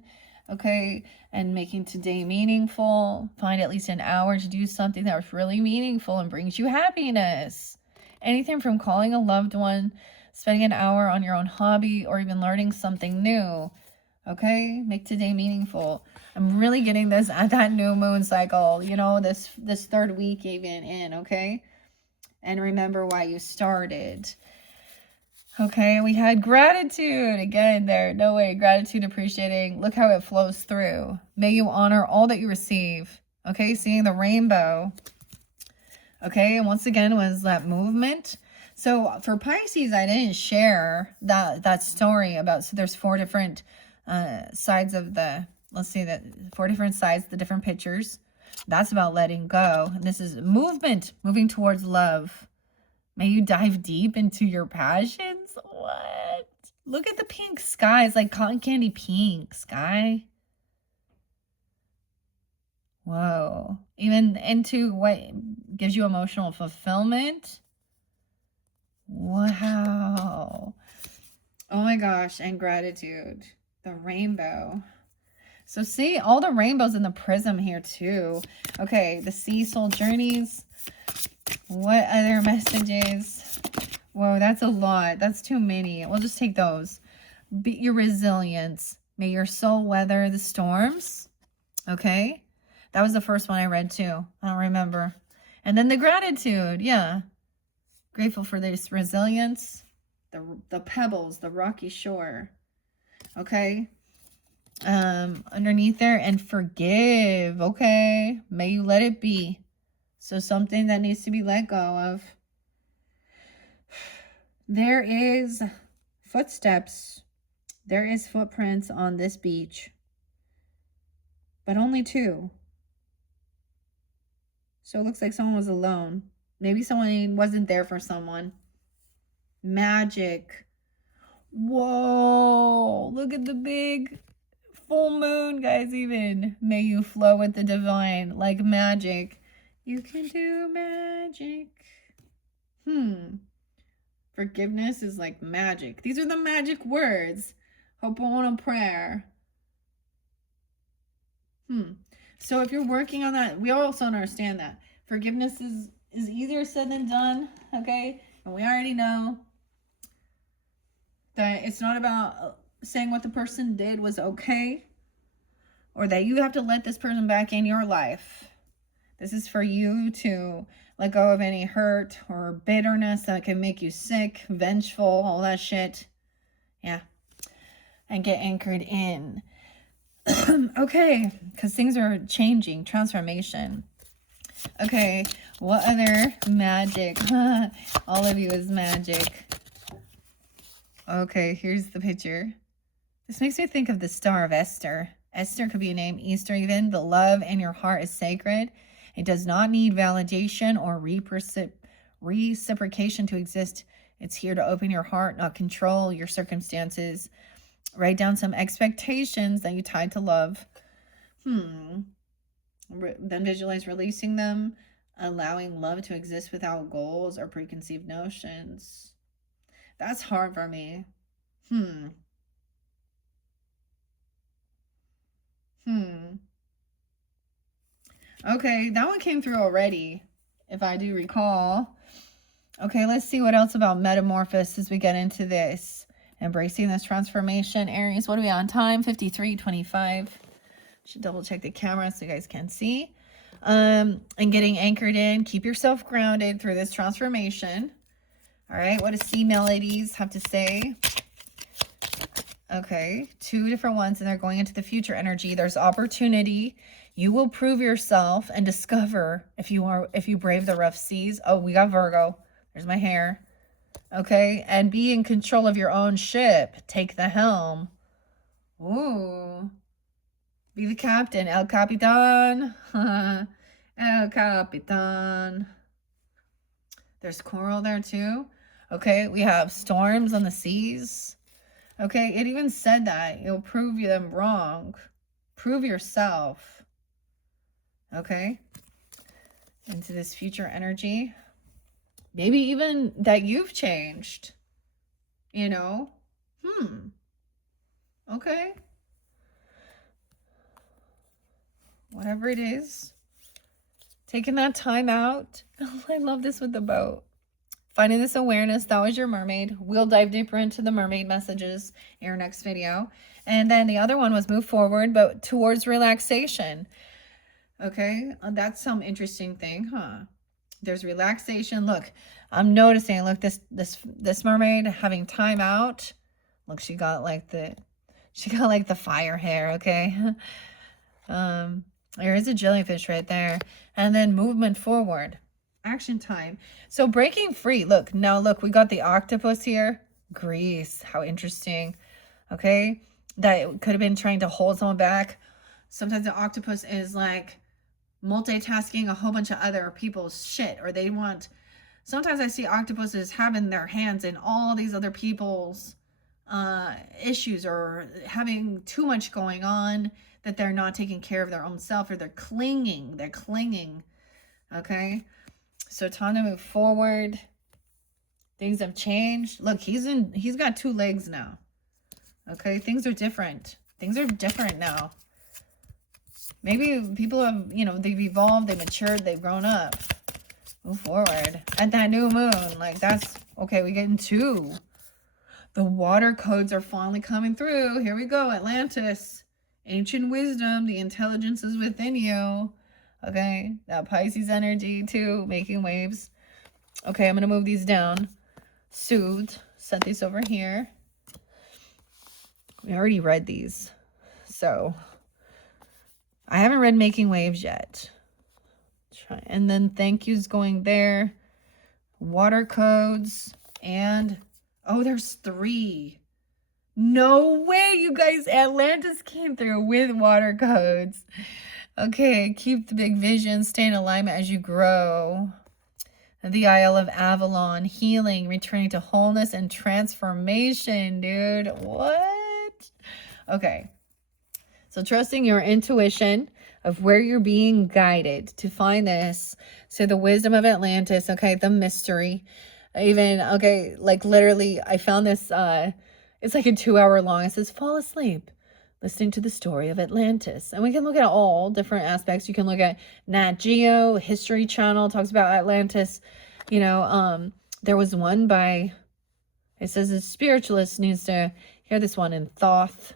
Okay, and making today meaningful. Find at least an hour to do something that was really meaningful and brings you happiness. Anything from calling a loved one, spending an hour on your own hobby, or even learning something new. Okay, make today meaningful. I'm really getting this at that new moon cycle, you know, this third week even in, okay? And remember why you started. Okay, we had gratitude again there. No way, gratitude, appreciating. Look how it flows through. May you honor all that you receive. Okay, seeing the rainbow. Okay, and once again was that movement. So for Pisces, I didn't share that story about, so there's 4 different sides of the, let's see, that 4 different sides, the different pictures. That's about letting go. And this is movement, moving towards love. May you dive deep into your passions. What? Look at the pink sky. It's like cotton candy pink sky. Whoa. Even into what gives you emotional fulfillment. Wow. Oh my gosh. And gratitude. The rainbow. So see all the rainbows in the prism here too. Okay. The sea soul journeys. What other messages? Whoa, that's a lot. That's too many. We'll just take those. Be your resilience. May your soul weather the storms. Okay. That was the first one I read too. I don't remember. And then the gratitude. Yeah. Grateful for this resilience. The pebbles, the rocky shore. Okay. Underneath there, and forgive. Okay. May you let it be. So something that needs to be let go of. There is footsteps. There is footprints on this beach. But only 2. So it looks like someone was alone. Maybe someone wasn't there for someone. Magic. Whoa. Look at the big full moon, guys, even. May you flow with the divine like magic. You can do magic. Forgiveness is like magic. These are the magic words. Ho'oponopono prayer. So if you're working on that, we also understand that forgiveness is easier said than done, okay? And we already know that it's not about saying what the person did was okay, or that you have to let this person back in your life. This is for you to let go of any hurt or bitterness that can make you sick, vengeful, all that shit. Yeah. And get anchored in. Okay, because things are changing. Transformation. Okay, what other magic? All of you is magic. Okay, here's the picture. This makes me think of the Star of Esther. Esther could be named Easter even. The love in your heart is sacred. It does not need validation or reciprocation to exist. It's here to open your heart, not control your circumstances. Write down some expectations that you tied to love. Then visualize releasing them, allowing love to exist without goals or preconceived notions. That's hard for me. Okay, that one came through already, if I do recall. Okay, let's see what else about metamorphosis as we get into this. Embracing this transformation. Aries, what are we on time? 53:25. Should double check the camera so you guys can see. And getting anchored in. Keep yourself grounded through this transformation. All right, what does Sea Melodies have to say? Okay, 2 different ones, and they're going into the future energy. There's opportunity. You will prove yourself and discover if you brave the rough seas. Oh, we got Virgo. There's my hair. Okay, and be in control of your own ship. Take the helm. Ooh. Be the captain. El Capitan. El Capitan. There's coral there too. Okay, we have storms on the seas. Okay, it even said that. You'll prove them wrong. Prove yourself. Okay. Into this future energy. Maybe even that you've changed. You know? Okay. whatever it is. Taking that time out. Oh, I love this with the boat. Finding this awareness. That was your mermaid. We'll dive deeper into the mermaid messages in our next video. And then the other one was move forward, but towards relaxation. Okay, that's some interesting thing, huh? There's relaxation. Look, I'm noticing. Look, this mermaid having time out. Look, she got like the fire hair. Okay, there is a jellyfish right there, and then movement forward, action time. So breaking free. Look, now look, we got the octopus here. Greece. How interesting. Okay, that could have been trying to hold someone back. Sometimes the octopus is like multitasking a whole bunch of other people's shit, or they want, sometimes I see octopuses having their hands in all these other people's issues, or having too much going on that they're not taking care of their own self, or they're clinging. Okay, so time to move forward. Things have changed. Look, he's got 2 legs now. Okay, things are different now. Maybe people have, they've evolved, they've matured, they've grown up. Move forward. At that new moon, like that's, okay, we get into the water codes are finally coming through. Here we go, Atlantis. Ancient wisdom, the intelligence is within you. Okay, that Pisces energy too, making waves. Okay, I'm going to move these down. Soothe. Set these over here. We already read these. So I haven't read Making Waves yet. And then thank yous going there. Water codes. And, oh, there's 3. No way, you guys. Atlantis came through with water codes. Okay, keep the big vision. Stay in alignment as you grow. The Isle of Avalon. Healing. Returning to wholeness and transformation, dude. What? Okay. So trusting your intuition of where you're being guided to find this. So the wisdom of Atlantis, okay, the mystery. Even, okay, like literally, I found this, it's like a 2-hour long. It says, fall asleep, listening to the story of Atlantis. And we can look at all different aspects. You can look at Nat Geo, History Channel, talks about Atlantis. There was one by, it says a spiritualist needs to hear this one in Thoth.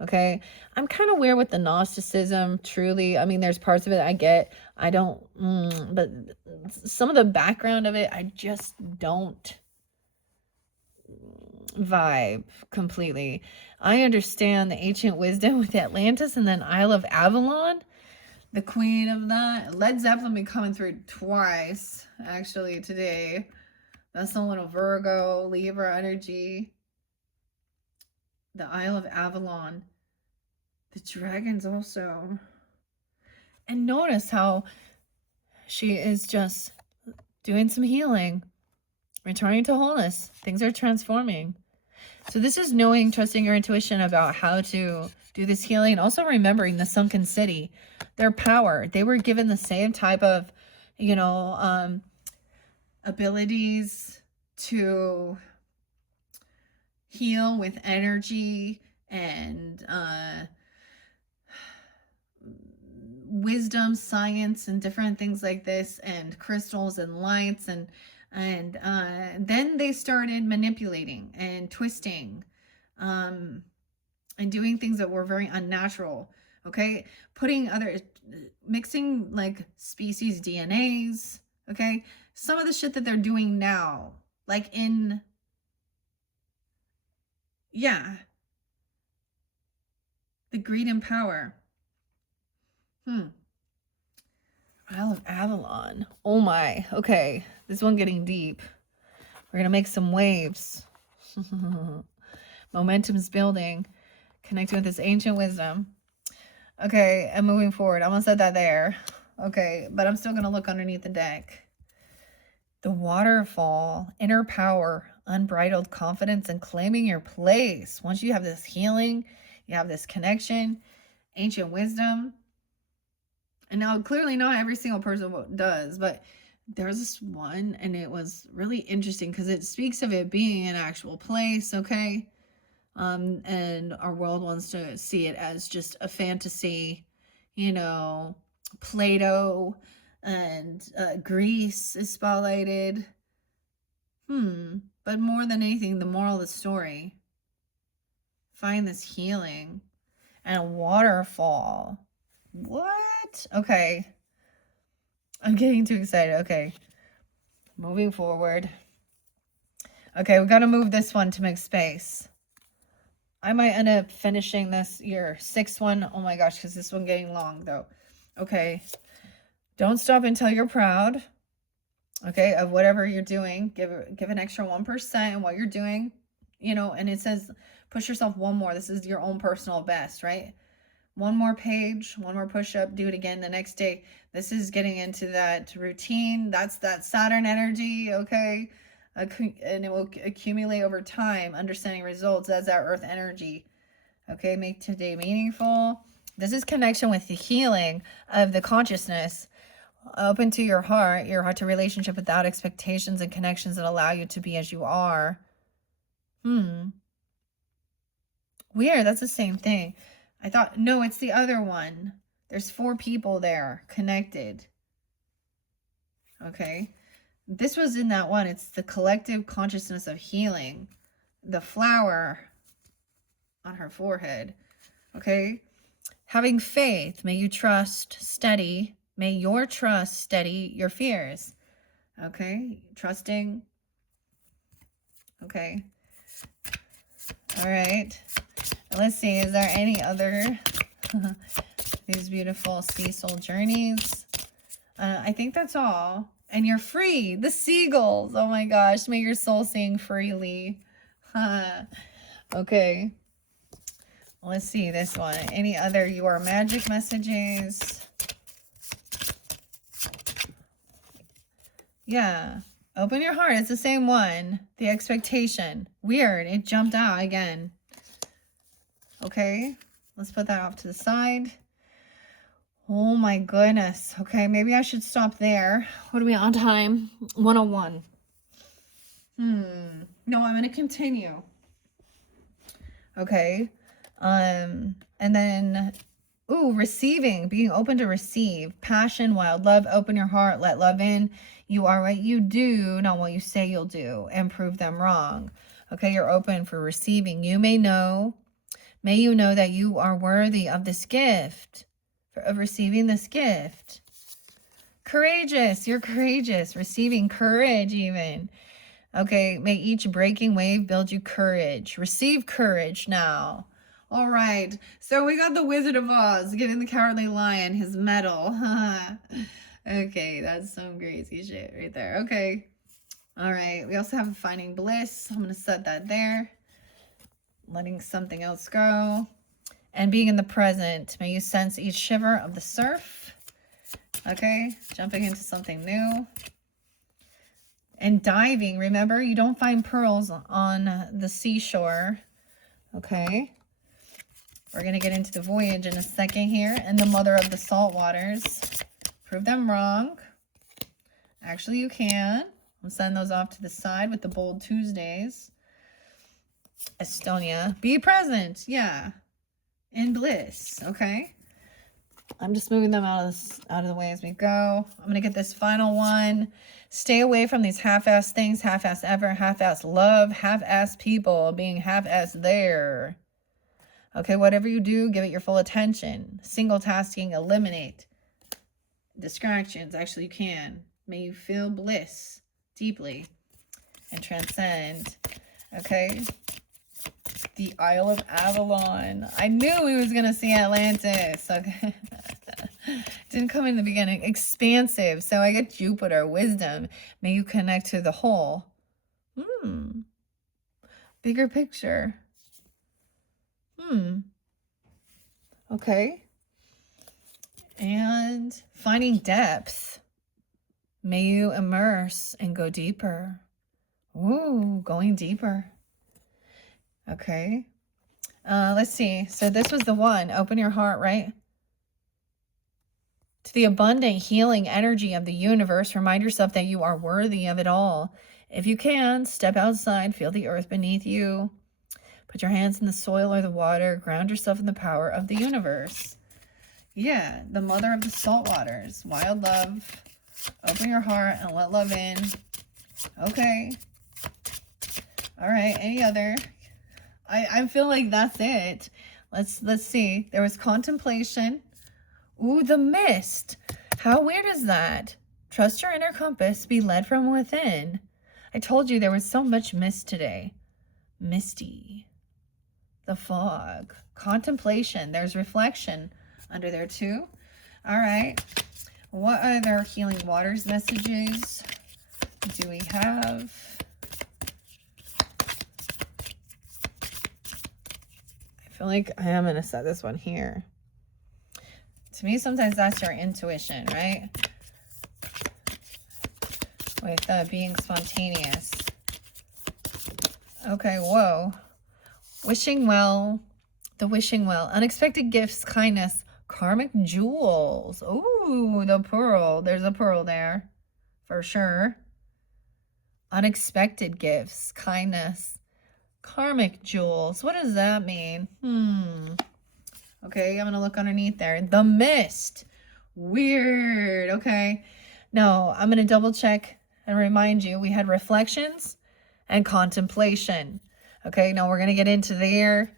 Okay, I'm kind of weird with the Gnosticism, truly. I mean, there's parts of it I get. I don't, but some of the background of it, I just don't vibe completely. I understand the ancient wisdom with Atlantis and then Isle of Avalon, the queen of that. Led Zeppelin been coming through twice, actually, today. That's a little Virgo, Libra energy. The Isle of Avalon. The dragons also. And notice how she is just doing some healing. Returning to wholeness. Things are transforming. So this is knowing, trusting your intuition about how to do this healing. Also remembering the sunken city. Their power. They were given the same type of, abilities to heal with energy and wisdom, science, and different things like this, and crystals and lights, and then they started manipulating and twisting and doing things that were very unnatural. Okay, mixing like species DNAs. Okay, some of the shit that they're doing now, like in, yeah, the greed and power. Isle of Avalon. Oh my. Okay, this one getting deep. We're gonna make some waves. Momentum's building. Connecting with this ancient wisdom. Okay, and moving forward. I almost said that there. Okay, but I'm still gonna look underneath the deck. The waterfall, inner power, unbridled confidence, and claiming your place. Once you have this healing, you have this connection, ancient wisdom. And now, clearly not every single person does, but there's this one, and it was really interesting because it speaks of it being an actual place, okay? And our world wants to see it as just a fantasy, you know, Plato and Greece is spotlighted. But more than anything, the moral of the story, find this healing. And a waterfall. What? Okay. I'm getting too excited. Okay. Moving forward. Okay, we got to move this one to make space. I might end up finishing this your 6th one. Oh my gosh, because this one getting long though. Okay. Don't stop until you're proud. Okay, of whatever you're doing. Give an extra 1% in what you're doing. You know, and it says push yourself one more. This is your own personal best, right? One more page, one more push-up, do it again the next day. This is getting into that routine. That's that Saturn energy, okay? And it will accumulate over time, understanding results. That's our Earth energy. Okay, make today meaningful. This is connection with the healing of the consciousness. Open to your heart to relationship without expectations and connections that allow you to be as you are. Weird, that's the same thing. I thought, no, it's the other one. There's 4 people there connected. Okay. This was in that one. It's the collective consciousness of healing. The flower on her forehead. Okay. Having faith. May you trust steady. May your trust steady your fears. Okay. Trusting. Okay. All right. Let's see. Is there any other... these beautiful sea soul journeys. I think that's all. And you're free. The seagulls. Oh my gosh. May your soul sing freely. Okay. Let's see this one. Any other your magic messages? Yeah. Open your heart. It's the same one. The expectation. Weird. It jumped out again. Okay. Let's put that off to the side. Oh my goodness. Okay, maybe I should stop there. What are we on time? 101. No, I'm going to continue. Okay. And then, receiving, being open to receive. Passion, wild love, open your heart, let love in. You are what you do, not what you say you'll do, and prove them wrong. Okay, you're open for receiving. May you know that you are worthy of this gift. Of receiving this gift. Courageous. You're courageous. Receiving courage even. Okay. May each breaking wave build you courage. Receive courage now. All right. So we got the Wizard of Oz giving the Cowardly Lion his medal. Okay. That's some crazy shit right there. Okay. All right. We also have Finding Bliss. I'm going to set that there. Letting something else go. And being in the present, may you sense each shiver of the surf. Okay, jumping into something new. And diving, remember, you don't find pearls on the seashore. Okay. We're going to get into the voyage in a second here. And the mother of the salt waters. Prove them wrong. Actually, you can. I'll send those off to the side with the Bold Tuesdays. Estonia. Be present. Yeah. In bliss. Okay. I'm just moving them out of the way as we go. I'm going to get this final one. Stay away from these half-ass things, half-ass ever, half-ass love, half-ass people, being half-ass there. Okay, whatever you do, give it your full attention. Single tasking, eliminate distractions. Actually, you can. May you feel bliss deeply and transcend. Okay. The Isle of Avalon. I knew we was going to see Atlantis. Okay. Didn't come in the beginning. Expansive. So I get Jupiter. Wisdom. May you connect to the whole. Bigger picture. Okay. And finding depth. May you immerse and go deeper. Ooh, going deeper. Okay. Let's see. So this was the one. Open your heart, right? To the abundant healing energy of the universe. Remind yourself that you are worthy of it all. If you can, step outside. Feel the earth beneath you. Put your hands in the soil or the water. Ground yourself in the power of the universe. Yeah, the mother of the salt waters. Wild love. Open your heart and let love in. Okay. All right. Any other? I feel like that's it. Let's see. There was contemplation. Ooh, the mist. How weird is that? Trust your inner compass. Be led from within. I told you there was so much mist today. Misty. The fog. Contemplation. There's reflection under there too. All right. What other healing waters messages do we have? I feel like I am going to set this one here. To me, sometimes that's your intuition, right? With being spontaneous. Okay, whoa. Wishing well. The wishing well. Unexpected gifts, kindness, karmic jewels. Ooh, the pearl. There's a pearl there for sure. Unexpected gifts, kindness, karmic jewels. What does that mean? Okay, I'm going to look underneath there. The mist. Weird. Okay. No, I'm going to double check and remind you we had reflections and contemplation. Okay, now we're going to get into there.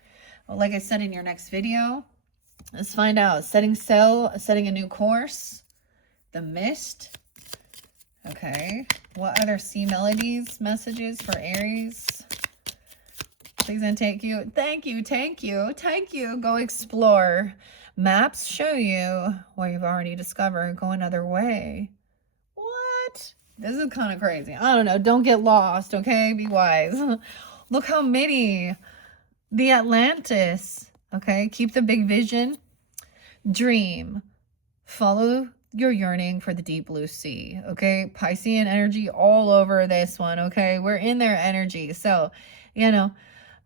Like I said in your next video, let's find out. Setting sail, setting a new course. The mist. Okay. What other sea melodies, messages for Aries? Please and take you. Thank you, thank you, thank you. Go explore. Maps show you where you've already discovered. Go another way. What? This is kind of crazy. I don't know. Don't get lost, okay? Be wise. Look how many. The Atlantis. Okay? Keep the big vision. Dream. Follow your yearning for the deep blue sea. Okay? Piscean energy all over this one. Okay? We're in their energy. So, you know,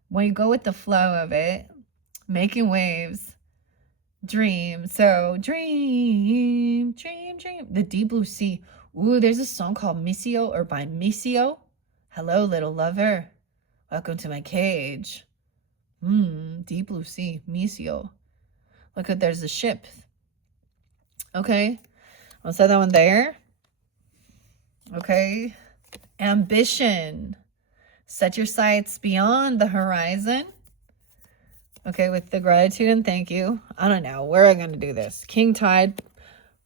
when you go with the flow of it, making waves, dream. So dream, dream, dream. The deep blue sea. Ooh, there's a song called Missio or by Missio. Hello, little lover. Welcome to my cage. Deep blue sea, Missio. Look at, there's a ship. Okay. I'll set that one there. Okay. Ambition. Set your sights beyond the horizon. Okay, with the gratitude and thank you. I don't know. Where am I going to do this? King tide,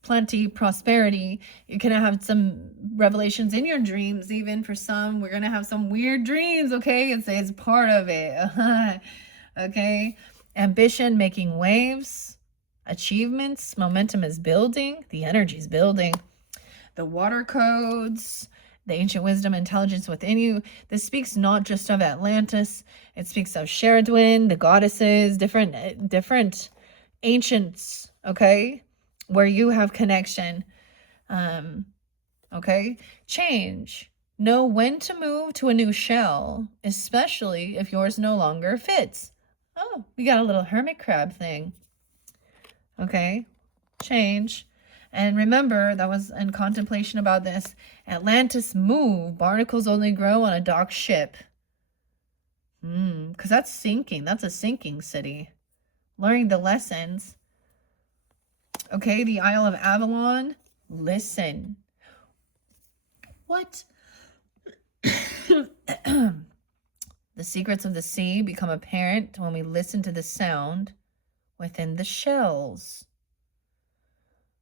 plenty, prosperity. You're going to have some revelations in your dreams, even for some. We're going to have some weird dreams, okay? It's part of it. Okay? Ambition, making waves. Achievements, momentum is building. The energy is building. The water codes. The ancient wisdom, intelligence within you. This speaks not just of Atlantis. It speaks of Sheridwin, the goddesses, different ancients, okay? Where you have connection. Okay? Change. Know when to move to a new shell, especially if yours no longer fits. Oh, we got a little hermit crab thing. Okay? Change. And remember, that was in contemplation about this. Atlantis move. Barnacles only grow on a docked ship. Because that's sinking. That's a sinking city. Learning the lessons. Okay, the Isle of Avalon. Listen. What? The secrets of the sea become apparent when we listen to the sound within the shells.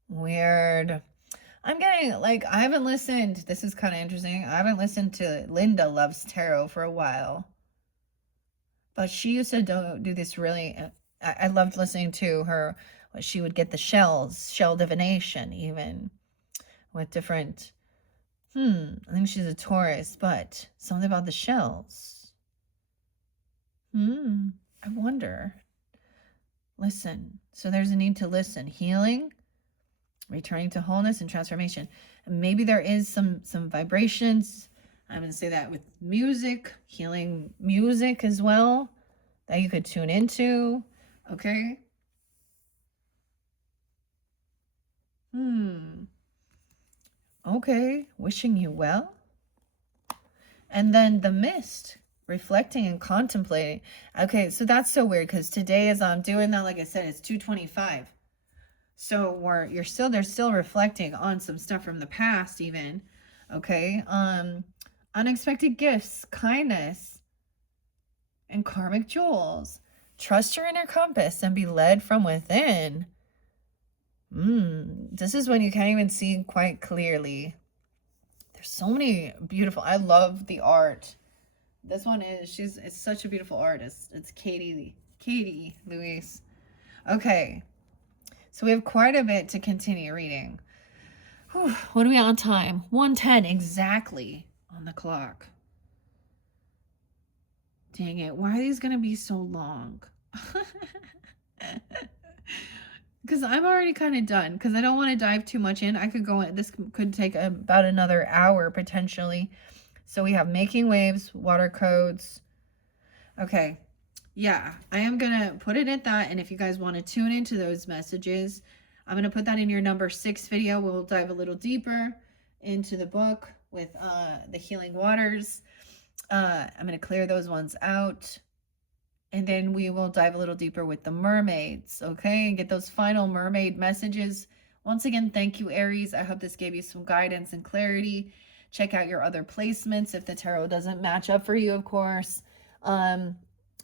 Weird. I'm getting, like, I haven't listened. This is kind of interesting. I haven't listened to Linda Loves Tarot for a while. But she used to do this really, I loved listening to her. She would get the shells, shell divination even, with different, I think she's a Taurus, but something about the shells. I wonder. Listen. So there's a need to listen. Healing. Returning to wholeness and transformation. And maybe there is some vibrations. I'm going to say that with music, healing music as well, that you could tune into. Okay. Okay. Wishing you well. And then the mist. Reflecting and contemplating. Okay. So that's so weird because today as I'm doing that, like I said, it's 2:25. So they're still reflecting on some stuff from the past even. Okay. Unexpected gifts, kindness, and karmic jewels. Trust your inner compass and be led from within. This is when you can't even see quite clearly. There's so many beautiful. I love the art. This one is it's such a beautiful artist. It's Katie Louise. Okay. So we have quite a bit to continue reading. Whew, what are we on time? 1:10 exactly on the clock. Dang it. Why are these going to be so long? Because I'm already kind of done. Because I don't want to dive too much in. I could go in. This could take about another hour potentially. So we have making waves, water codes. Okay. Yeah, I am going to put it at that. And if you guys want to tune into those messages, I'm going to put that in your number 6 video. We'll dive a little deeper into the book with the healing waters. I'm going to clear those ones out. And then we will dive a little deeper with the mermaids, okay? And get those final mermaid messages. Once again, thank you, Aries. I hope this gave you some guidance and clarity. Check out your other placements if the tarot doesn't match up for you, of course.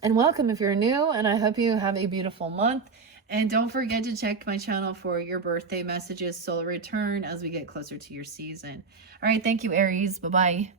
And welcome if you're new, and I hope you have a beautiful month. And don't forget to check my channel for your birthday messages, solar return, as we get closer to your season. All right, thank you, Aries. Bye-bye.